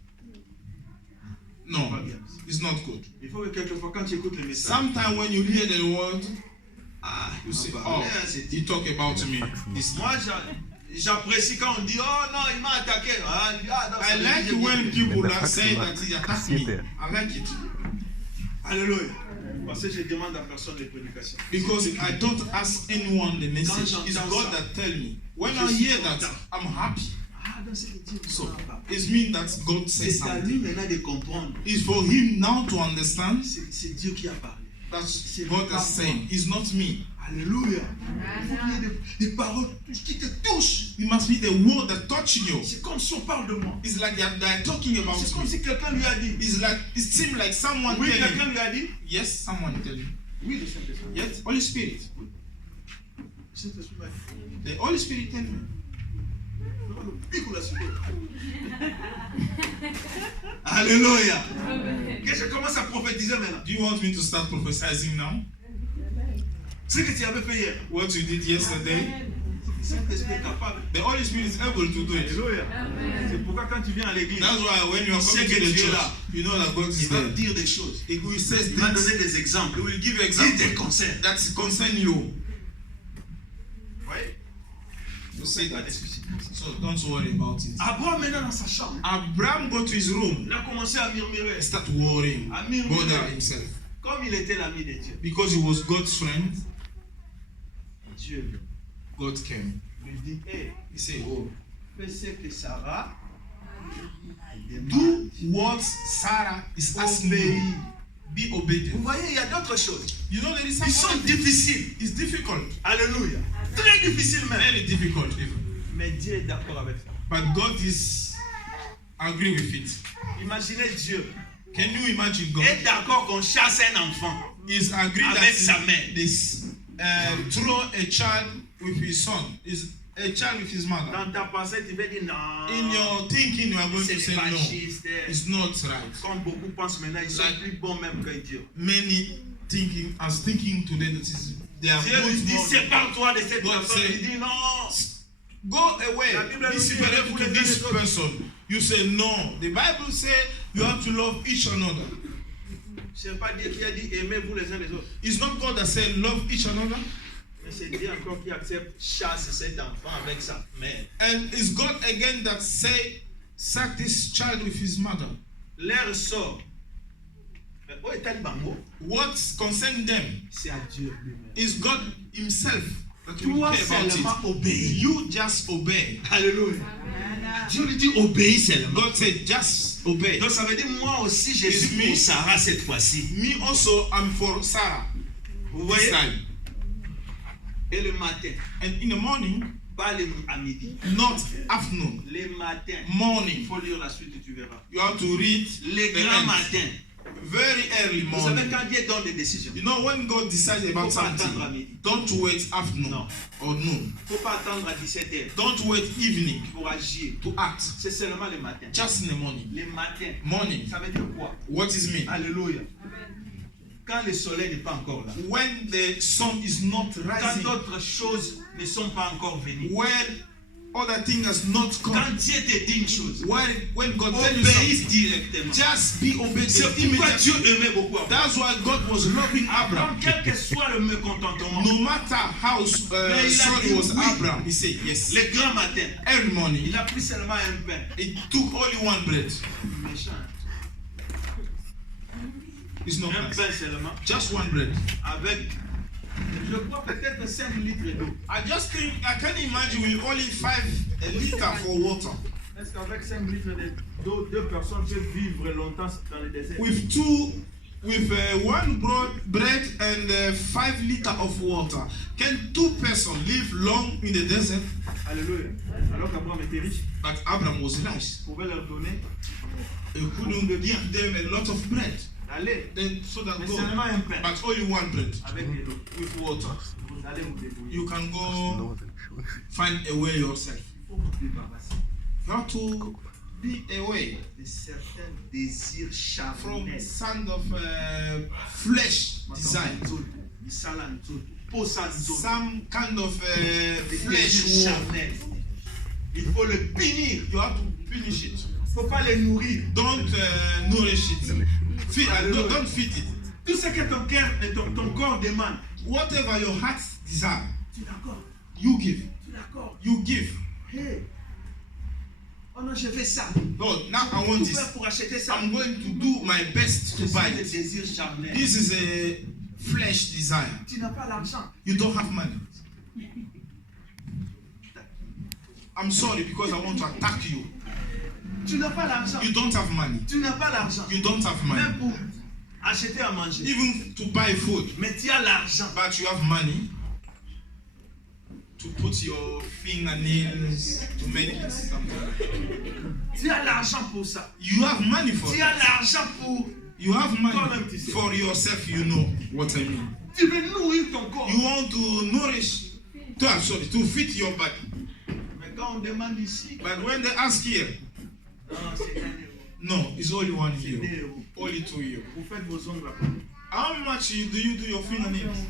no, it's not good. il faut que quelquefois quand tu écoutes les messages, Sometimes when you hear the word, you say, bah, oh, là, c'est- he talk about me. This- moi j'apprécie quand on dit oh non il m'a attaqué. Non, ça I veut like dire when que- people are saying that he attacked me. I like it. Alléluia. Parce que je demande à personne les prédications. Because I don't ask anyone the message. Quand It's j'entends God ça, that tell me. When je I suis hear that, content. I'm happy. Donc c'est Dieu qui So, parle. it means that God says C'est à lui something. maintenant de comprendre. It's for him now to understand C'est Dieu qui a parlé. that God is saying. It's not me. Alléluia. Il faut qu'il y ait des paroles qui te touchent. It must be the word that touching you. C'est comme si on parle de moi. It's like they're talking about C'est comme me. si quelqu'un lui a dit. It's like it seems like someone Oui, telling quelqu'un you. lui a dit. Yes, someone tell you. Oui, le Saint-Esprit. Yes, Holy Spirit. Le Saint-Esprit m'a dit. The Holy Spirit tell me. Le pic ou la soupe. Alléluia. Que je commence à prophétiser maintenant. Do you want me to start prophesying now? Ce que tu avais fait hier. What you did yesterday? Le Saint-Esprit est capable. The Holy Spirit is able to do it. Alléluia. C'est pourquoi quand tu viens à l'église, That's why when you are coming to the church, you know that God il is va te there. dire des choses. He will say Il va things. donner des exemples. He will give you Il examples te concerne. that concern you. Oui. You see Pas that. de soucis. So don't worry about it. Abraham maintenant dans sa chambre. Abraham go to his room Il a commencé à murmurer. and start worrying, À murmurer. bother himself. Comme il était l'ami de Dieu. Because he was God's friend, Dieu God came. lui dit, hé, He said, oh, fais ce que Sarah do what Sarah is asking Obéis. you. Be Vous obedient. voyez, il y a d'autres choses. You know there is Qui sont something. difficiles. It's difficult. Alléluia. Très difficiles même. Very difficult even. Mais Dieu est d'accord avec ça. But God is agree with it. Imaginez Dieu Can you imagine God est d'accord qu'on chasse un enfant is agree avec sa that mère. this throw a child with his son is a child with his mother. Dans ta pensée, tu vas dire non. In your thinking, you are going to C'est say no. fasciste. It's not right. Comme beaucoup pensent maintenant, ils sont plus bons même que Dieu. Many thinking today that is they are Dieu lui both dit more- sépare-toi de cette God personne. said, Il dit non. Go away. La Bible Be nous dit, separated aimez-vous to les uns this les autres. person. You say no. The Bible says you have to love each another. C'est pas Dieu qui a dit aimez-vous les uns les autres. It's not God that said love each another. Mais c'est Dieu encore qui accepte chasse cet enfant avec sa mère. And it's God again that say sack this child with his mother. L'air sort. Oh, et Bango, What concern them c'est à Dieu lui-même. is God himself that will Toi care about seulement it. obéis. You just obey. Alléluia. Dieu lui dit obéis seulement. God said just obey. Donc ça veut dire moi aussi je It's suis me. pour Sarah cette fois-ci. Me also, I'm for Sarah. Vous This voyez? time. Et le matin, And in the morning, pas le à midi. not afternoon, Le matin. Il morning. faut lire la suite et tu verras. You have to read Les the grands end. matins. Very early Vous savez morning. quand Dieu donne des décisions. You know when God decides Il faut about pas attendre à something, midi. don't wait afternoon No. or noon. Il ne faut pas attendre à 17h Don't wait evening pour agir. to act. C'est seulement le matin. Just in the morning. Les matins. Morning. Ça veut dire quoi? What is mean? Alléluia. Quand le soleil n'est pas encore là. When the sun is not Quand rising. d'autres choses ne sont pas encore venues. When other thing has not come. Quand Dieu te dit une chose, When God tells you obéis something, directement. just be obedient C'est pourquoi Dieu immediately. aimait beaucoup Abraham. That's why God was loving Abraham. Quel que soit le mécontentement, No matter how sorry was Abraham, he said yes. le grand matin, Every morning, il a pris seulement un pain. he took only one bread. Méchant. It's not Un nice. pain seulement. Just one bread. Avec, je crois peut-être 5 litres d'eau. I can imagine with only 5 liters for water. Est-ce qu'avec 5 litres d'eau, 2 personnes peuvent vivre longtemps dans le désert? With one bread and 5 liters of water, can 2 persons live long in the desert? Alléluia. Alors qu'Abraham était riche, But Abraham was rich. il pouvait leur donner He couldn't give them a lot of bread. d'aller. Then so that Mais go, seulement un pain but only one bread avec de l'eau. with water. Vous allez vous débrouiller. You can go find a way yourself. Il faut vous débarrasser You have to be away de certains désirs from charnels. some of flesh desire, some kind of flesh war. Il faut le punir. You have to finish it. Il ne faut pas les nourrir. Don't nourish it. Don't feed it. Tout ce que ton cœur et ton corps demande, Whatever your heart desire, tu l'accordes. you give. Tu l'accordes. You give. Hey. Oh non, je fais ça. Lord, now I want Tout this. faire pour acheter ça. I'm going to do my best to Ce buy sont des it. désirs charnels. This is a flesh desire. Tu n'as pas l'argent. You don't have money. I'm sorry because I want to attack you. Tu n'as pas l'argent. You don't have money. Tu n'as pas l'argent. You don't have money. Même pour acheter à manger. Even to buy food. Mais tu as l'argent. But you have money to put your fingernails to make it something. Tu as l'argent pour ça. You have money for Tu it. as l'argent pour. You have money Toi-même, tu sais. for yourself, you know what I mean. Tu veux nourrir ton corps. You want to nourish, to feed your body. Mais quand on demande ici, But when they ask here, non, c'est 1 euro. no, it's only 1 C'est 2 euro, euros. only 2 euros. Vous faites vos ongles à combien? How much do you do your fingernails?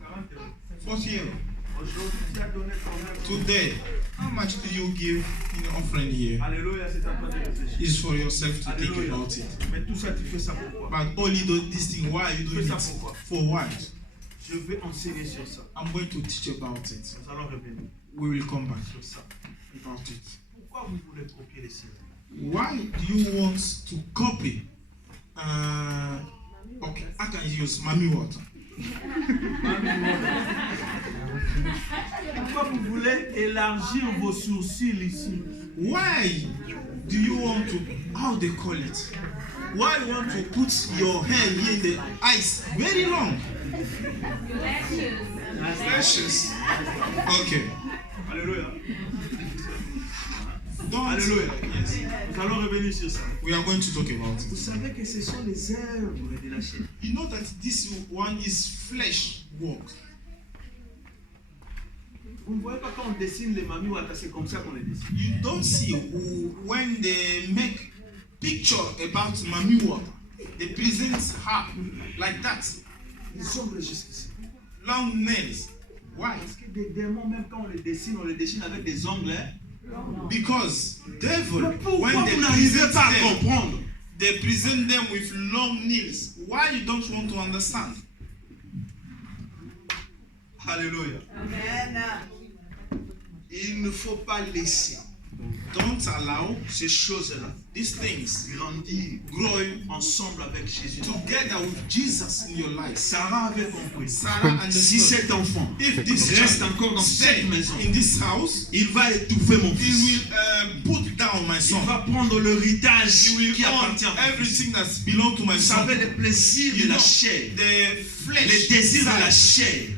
40 euros. 40 euros. Aujourd'hui, tu as donné combien? Today, how much do you give in offering here? Alléluia, c'est en train de réfléchir. It's for yourself to think Alléluia. about it. Mais tout ça, tu fais ça pourquoi? But only this thing, why are you doing Fais ça it? pourquoi? For what? Je vais enseigner sur ça. I'm going to teach about it. Nous allons revenir We will come back sur ça. about it. Pourquoi vous voulez copier les signes? Why do you want to copy? Okay, I can use Mami water. Pourquoi vous voulez élargir vos sourcils ici? Why do you want to, how they call it? Why you want to put your hair here in the eyes very long? Lashes. Okay. Alléluia. Don't. Alléluia. Yes. Nous allons revenir sur ça. We are going to talk about Vous it. savez que ce sont les œuvres de la chair. You know that this one is flesh work. Vous ne voyez pas quand on dessine les mamies Wata, c'est comme ça qu'on les dessine. You don't see when they make picture about Mami water, they present her like that. Les ongles jusqu'ici. Long nails. Why? Parce que des démons, même quand on les dessine avec des ongles. Hein? Because devil, Mais pourquoi when they vous n'arrivez present pas à them, comprendre? they present them with long nails. Why you don't want to understand? Alléluia. Il ne faut pas laisser Don't allow ces choses-là these things grandir, growing ensemble avec Jésus. together with Jesus in your life. Sarah avait compris. Sarah Si understood. cet enfant If this reste child encore dans stay cette maison, in this house, il va étouffer mon he fils. will put down my Il son. va prendre l'héritage He will qui own appartient à mon fils. everything that belongs to my Vous son. savez, les plaisirs You de la know, chair, the flesh, les désirs de la desire, chair,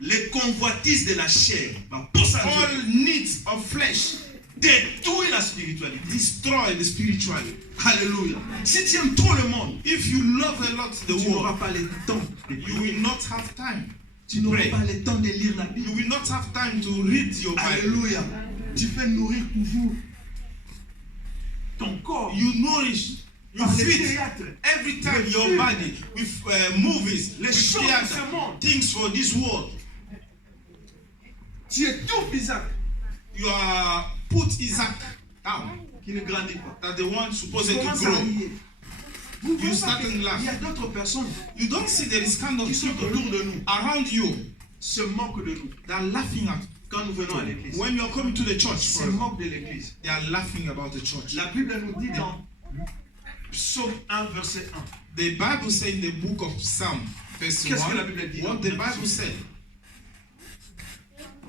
les convoitises de la chair, pour ça, all needs of flesh détruit la spiritualité. destroy the spiritual. Alléluia. Si tu aimes trop le monde, If you love a lot the tu n'auras world, pas le temps de you prier. will not have time Tu to n'auras pray. pas le temps de lire la Bible. You will not have time to read your Bible. Alléluia. Tu peux nourrir toujours ton corps You nourish, you par le feed théâtre. every time your body with movies, Les with choses de ce theater, monde. things for this world. Tu étouffes Isaac, You are put Isaac down. qui ne grandit pas. That the one supposed Tu to commences à grow. rier. Vous voyez pas starting qu'il laugh. y a d'autres personnes You don't see there is kind of qui sont people autour de nous, around you se moquent de nous. that are laughing at. Quand nous venons à l'église, When you are coming to the church, se for example, moquent de l'église. they are laughing about the church. La Bible nous dit dans Psaume 1, verset 1. The Bible says in the book of Psalm, verse Qu'est-ce que la 1, Bible dit? what the Bible said.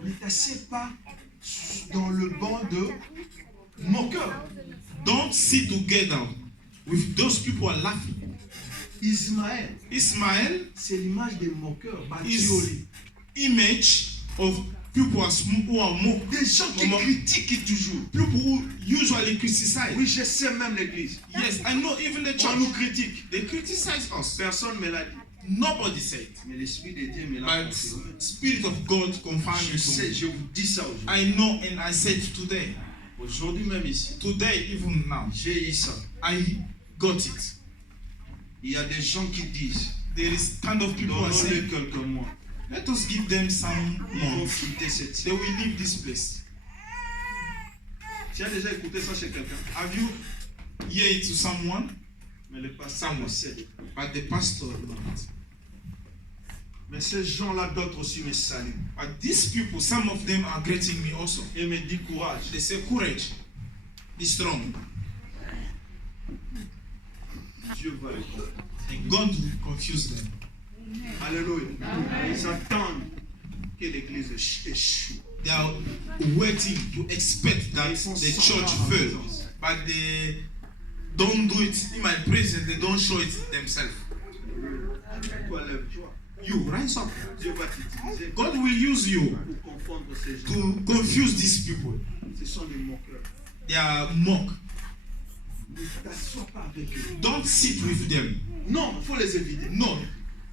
Ne t'assieds pas dans le banc de moqueurs. Don't sit together with those people who are laughing. Ismaël, Ismael c'est l'image des moqueurs bâtis is au lit. image of people who are mocked. Des gens qui critiquent toujours. People who usually criticize. Oui, je sais même l'église. Yes, I know even the On nous church. critique. They criticize us. Personne ne me l'a dit. Nobody said it. Mais l'Esprit de Dieu me l'a But confirmé. Spirit of God confirmed Je it to sais, me. je vous dis ça aujourd'hui. I know and I said today. Aujourd'hui même ici, Today, even now, j'ai eu ça. I got it. Il y a des gens qui disent, There is kind of people who are donnons-les saying, quelques mois. let us give them some Ils vont months. quitter cette They will leave this place. Tu as déjà écouté ça chez quelqu'un? Have you heard it to someone? Mais le pasteur Someone. le sait. But the pastor not. Mais ces gens-là, d'autres aussi me saluent. But these people, some of them are greeting me also. Et me disent courage. They say, courage, be strong. Dieu va les faire. And God will confuse them. Alléluia. Ils attendent que l'église échoue. They are waiting to expect that the church fails. But they don't do it in my presence. They don't show it themselves. Toi, lève-toi. You rise up. Dieu va t'utiliser God will use you pour confondre ces gens. to confuse these people. Ce sont des moqueurs. They are mock. Ne t'assois pas avec eux. Don't sit with them. Non, il faut les éviter. No,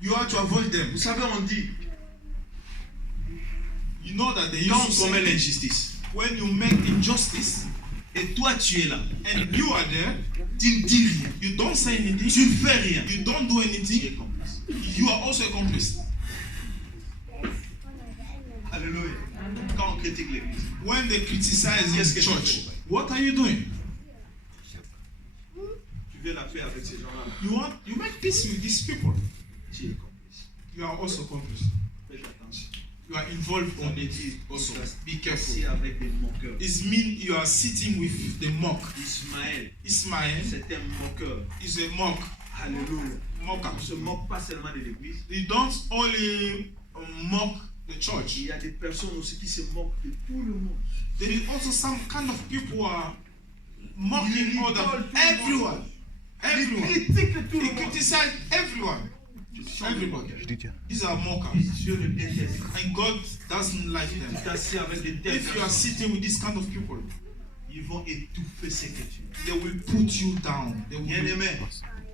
you have to avoid them. Vous savez, on dit, You know that they quand used on to commet say, l'injustice, when you make injustice et toi tu es là, and you are there, tu ne dis rien, you don't say anything, tu ne fais rien, you don't do tu es anything, complice. you are also accomplice. Alléluia. Quand on critique l'église, When they criticize Qu'est-ce the que tu church, fais? what are you doing? tu veux la paix avec ces gens-là, You make peace with these people. tu es complice. You are also accomplice. Faites attention. You are involved On on it dit also. Be assis careful. avec des moqueurs. It means you are sitting with the mock. Ismaël, Ismael c'est un moqueur. is a mock. Alléluia. Mocker. On ne se moque pas seulement de l'église. They don't only mock the church. Il y a des personnes aussi qui se moquent de tout le monde. There is also some kind of people who are mocking Ils other rigolent tout le everyone. monde. Ils Everyone. critiquent tout le They monde. criticize everyone. Ce sont des Everybody. moqueurs. These are mockers. Dieu le déteste. And God doesn't like Si tu them. t'assieds avec des telles If you are personnes, sitting with this kind of people, ils vont étouffer ce que tu es. they will put you down. They will Bien-aimé,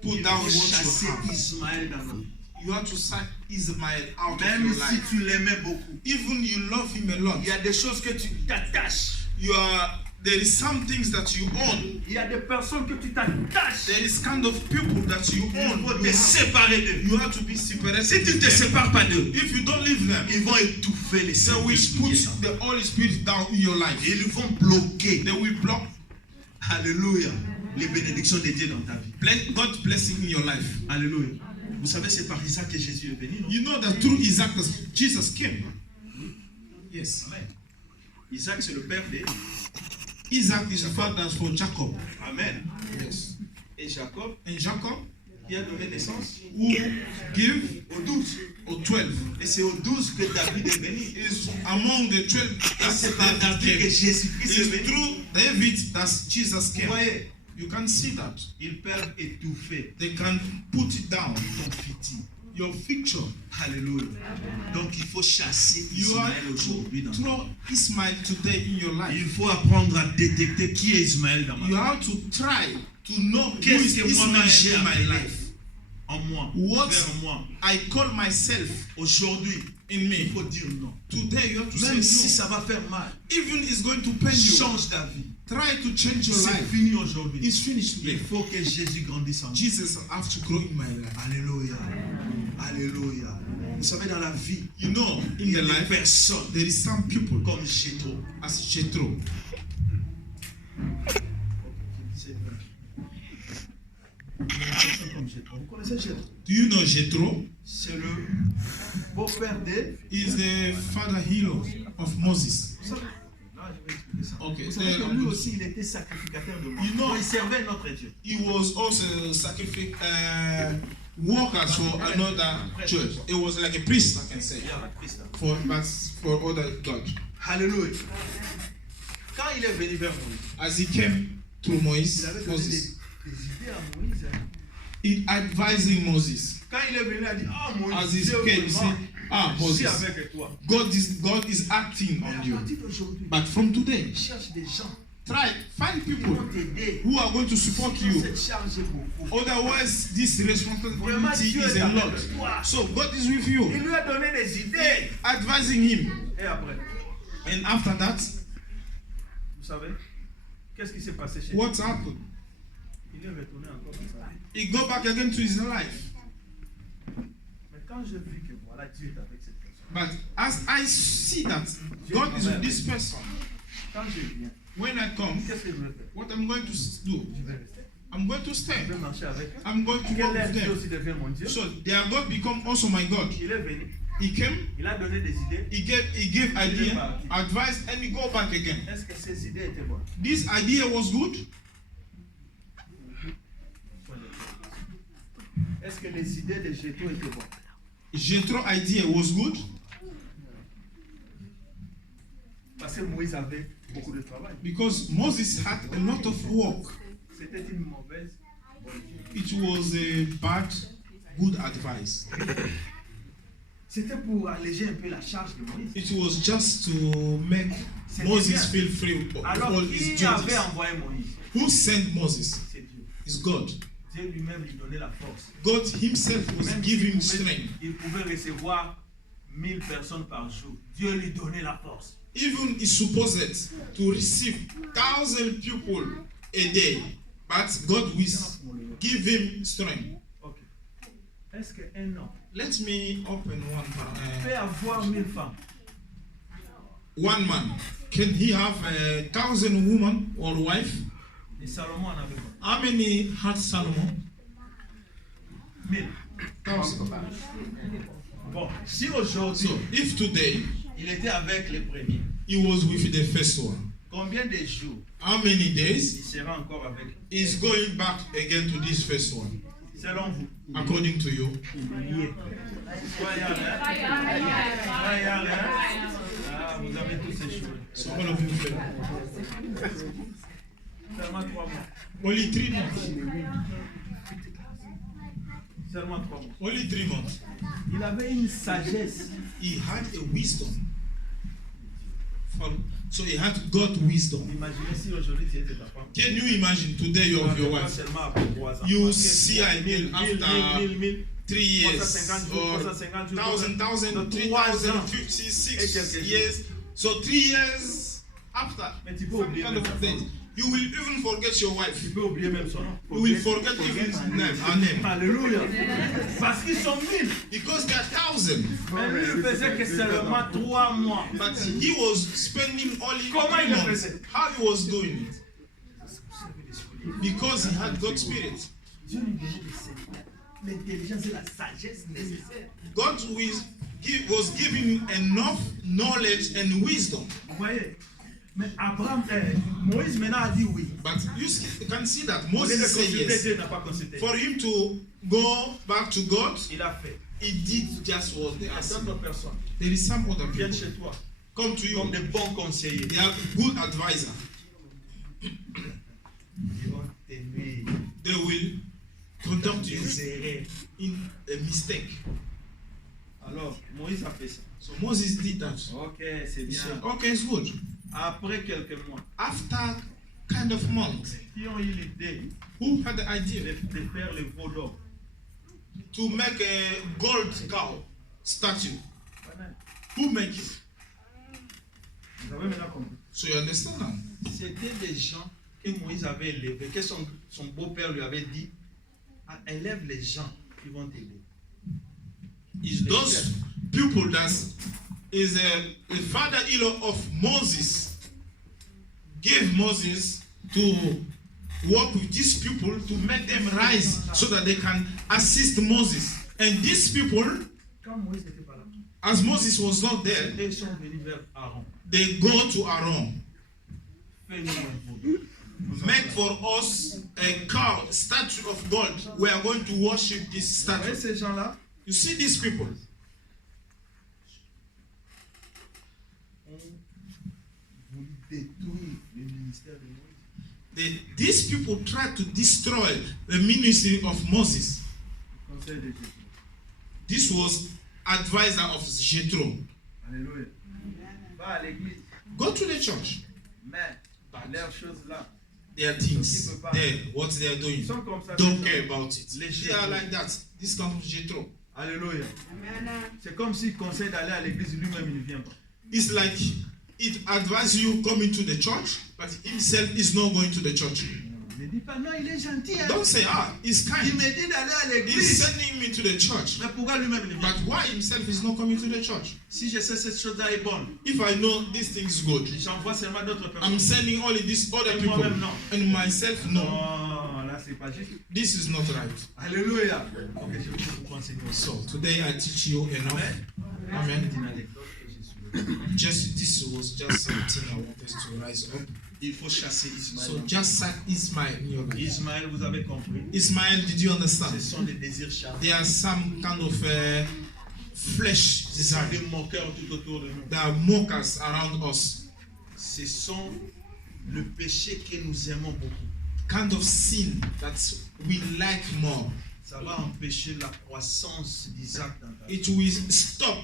put il down faut what chasser you have. Ismaël dans notre vie. You have to sack Ismael out of Même your si life. tu l'aimais beaucoup, Even you love him a lot. il y a des choses que tu t'attaches. There is some things that you own. Il y a des personnes que tu t'attaches. There is kind of people that you Il own. faut You te have, séparer d'eux. you have to be separated. Si tu ne with te them. sépares pas d'eux, If you don't leave them, ils vont étouffer les they will Saint-Esprit. put the Holy Spirit down in your life. Ils vont bloquer. They will block Alléluia. Les bénédictions de Dieu dans ta vie. God's blessing in your life. Alléluia. Vous savez, c'est par Isaac que Jésus est venu, non? You know that through Isaac, Jesus came. Yes. Amen. Isaac, c'est le père de... Isaac is the father for Jacob. Amen. Yes. Et Jacob, And Jacob, qui a donné naissance who gave aux 12. or 12, Et c'est aux 12 que David est béni. is among the 12. Et c'est par David que Jésus-Christ est It's venu. through David that Jesus Vous came. voyez, You can see that. ils peuvent étouffer They can put it down. ton futur. Your future. Alléluia. Donc il faut chasser You are Ismaël aujourd'hui dans to throw Ismail today in your Il life. faut apprendre à détecter qui est Ismaël dans ma You vie. have to try to know who Qu'est-ce is que moi-même j'ai Ismail in my appelé life. en moi, What vers moi. I call myself Aujourd'hui, in il me. faut dire non. Today you have to Même say si no. ça va faire mal, Even it's going to pain you. change ta vie. Try to change your C'est life. fini aujourd'hui. It's finished Il today. faut que Jésus grandisse en moi. Jesus have to grow in my life. Alléluia. Alléluia. Vous savez, dans la vie, You know, il in y a the des life, personnes there is some people comme Jétro. as Jethro. Vous connaissez Jétro? Do you know Jethro? C'est le beau-père de... Is the father-in-law of Moses. Vous savez, là, je vais expliquer ça. Okay, Vous savez que lui aussi, il était sacrificateur de Moïse. You know- Donc, il servait notre Dieu. He was also sacrifice workers for another church. It was like a priest, I can say, Il y a la Christ, là. for other God. Alléluia. Quand il est venu vers Moïse, As he came to il Moses, avait donné des idées à Moïse. Hein. he advising Moses. Quand il est venu, il a dit, ah As Moïse, he Dieu came, he vraiment, said, ah, je suis Moses, avec toi. God is acting Mais on à you. partir d'aujourd'hui, But from today, cherche des gens find qui people vont t'aider. who are going to support you. Cette charge est beaucoup. Otherwise, this Vraiment, responsibility Dieu is est a avec lot. toi. So God is with you, Il lui a donné des idées. advising him. Et après, And after that, vous savez, qu'est-ce qui s'est passé chez lui? what happened? Il est retourné encore dans sa vie. He go back again to his life. Mais quand je vis que voilà, Dieu est avec cette personne, But as I see that God is with this person, quand je viens, when I come, qu'est-ce que je vais faire? what I'm going to do, Je vais rester. I'm going to Je stay. vais marcher avec eux. I'm going to Quel work est with Dieu them. aussi devient mon Dieu? So their God become also my God. Il est venu, He came, il a donné des idées. he gave idea, advice, and he go back again. Est-ce que ces idées étaient bonnes? This idea was good. Est-ce que les idées de Jétro étaient bonnes? Jethro idea was good Parce que Moïse avait beaucoup de travail. because Moses had a lot of work. C'était une mauvaise bonne idée. It was a bad, good advice. C'était pour alléger un peu la charge de Moïse. It was just to make Moses feel free of Alors, all his qui avait duties. envoyé Moïse? Who sent Moses? C'est Dieu. It's God. Dieu lui-même lui donnait la force. God himself was Même giving s'il pouvait- strength. il pouvait recevoir 1000 personnes par jour. Dieu lui donnait la force. Even is supposed to receive 1,000 people a day, but God will give him strength. Ok. Est-ce qu'un homme Let me open peut avoir 1000 femmes? one man. Can he have 1,000 women or wife? Et Salomon en avait combien? How many had Solomon? 1000. 1,000. Bon, si aujourd'hui So if today il était avec les premiers, he was with the first one, combien de jours how many il days sera encore avec? is going back again to this first one? Selon vous? According to you, Soyez allés. Ah, vous avez tous ces choses. so all of you fail. Seulement 3 mois. Only 3 months. Seulement 3 mois. Only 3 months. Il avait une sagesse. He had a wisdom. So he had God wisdom. Imaginez si aujourd'hui tu étais ta femme. Can you imagine today you have your Pas wife? seulement après 3 ans. You Parce que see I mean after 1000, 3 years 350 jours, or 350 jours, 1,000, donc 3,000, 3 ans. 56 years. So 3 years after, Mais tu peux some oublier kind même of sa days, femme. you will even forget your wife. Tu peux oublier même son nom. You will forget even her name. Alléluia. Parce qu'ils sont 1000. Because there are 1,000. Mais lui, il faisait que seulement 3 mois. But he was spending only Comment 3 il le months. faisait? How he was doing it? Because he had God's spirit. Dieu lui donnait l'intelligence et la sagesse nécessaires. God was giving enough knowledge and wisdom. Vous voyez? Mais Abraham, Moïse maintenant a dit oui. But you can see that Au lieu de Moses said consulter, yes. Dieu n'a pas consulté. For him to go back to God, Il a fait. he did just what they Il y a asked him. d'autres personnes There is some other qui viennent people chez toi come to you. comme des bons conseillers. They are good advisor. Ils vont t'aimer, They will conduct you des erreurs. in a mistake. Alors, Moïse a fait ça. So Moses did that. Ok, c'est He bien. said, okay, it's good. Après quelques mois, After kind of months, qui ont eu l'idée who had the idea de faire le veau d'or? to make a gold cow statue? Who make it? Vous avez maintenant compris. So you understand now? C'était des gens que Moïse avait élevés, que son beau-père lui avait dit, ah, élève les gens qui vont t'aider. It's those people that is a father-in-law of Moses gave Moses to work with these people to make them rise so that they can assist Moses. And these people, Quand Moïse n'était pas là, as Moses was not there, ils sont venus vers Aaron. they go to Aaron. Fais-nous un veau. Make for us a cow, statue of God. We are going to worship this Vous voyez statue. ces gens-là, You see these people. ont voulu détruire le ministère de Moïse. These people tried to destroy the ministry of Moses. Conseil de Dieu. This was advisor of Jethro. Alléluia. Va à l'église, Go to the church. mais leurs choses là, Their things, there, what they are doing. ils sont comme ça. Don't care about it. Les They are like that. This comes from Jethro. Alléluia. C'est comme s'il conseille d'aller à l'église, lui-même il ne vient pas. It's like it advises you coming to the church, but himself is not going to the church. Ne dis pas non, il est gentil. Hein? Don't say, he's Il kind. me dit d'aller à He's l'église. sending me to the church. Mais pourquoi lui-même il ne vient But pas? why himself is not coming to the church? Si je sais cette chose-là est bonne, If I know this thing is good, j'envoie seulement d'autres personnes. I'm sending only these other Et people. moi-même non. And myself, no. Non, là c'est pas juste. This is not right. Alléluia. Ok, je vais vous enseigner aussi. So today I teach you enough. Amen. Une anecdote que j'ai soulevée. This was just something I want us to rise up. Il faut chasser Ismaël. So just sack Ismail in your life. Ismaël, vous avez compris. Ismail, did you understand? Ce sont des désirs charnels. There are some kind of flesh Ce sont desire. des moqueurs tout autour de nous. There are mockers around us. Ce sont le péché que nous aimons beaucoup. Kind of sin that we like more. Ça va empêcher la croissance d'Isaac dans ta vie. It will stop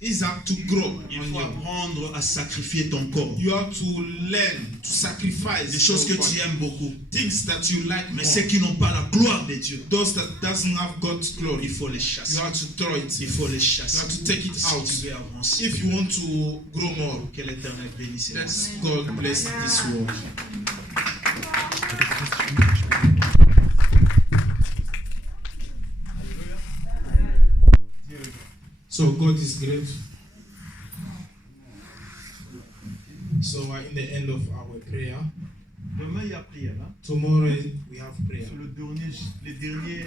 Isaac to grow. Il on faut you. apprendre à sacrifier ton corps. You have to learn to sacrifice Des choses que your tu body. aimes beaucoup. Things that you like Mais more. ceux qui n'ont pas la gloire de Dieu, Those that doesn't have God's il glory. faut les You chasser. have to throw it. Il faut les You chasser. have to take it Si out. tu veux avancer. If you want to grow more, Que l'Éternel bénisse. let God bless this world. So God is great. So we're in the end of our prayer. Demain, il y a prière. Hein? Tomorrow we have prayer. Sur le dernier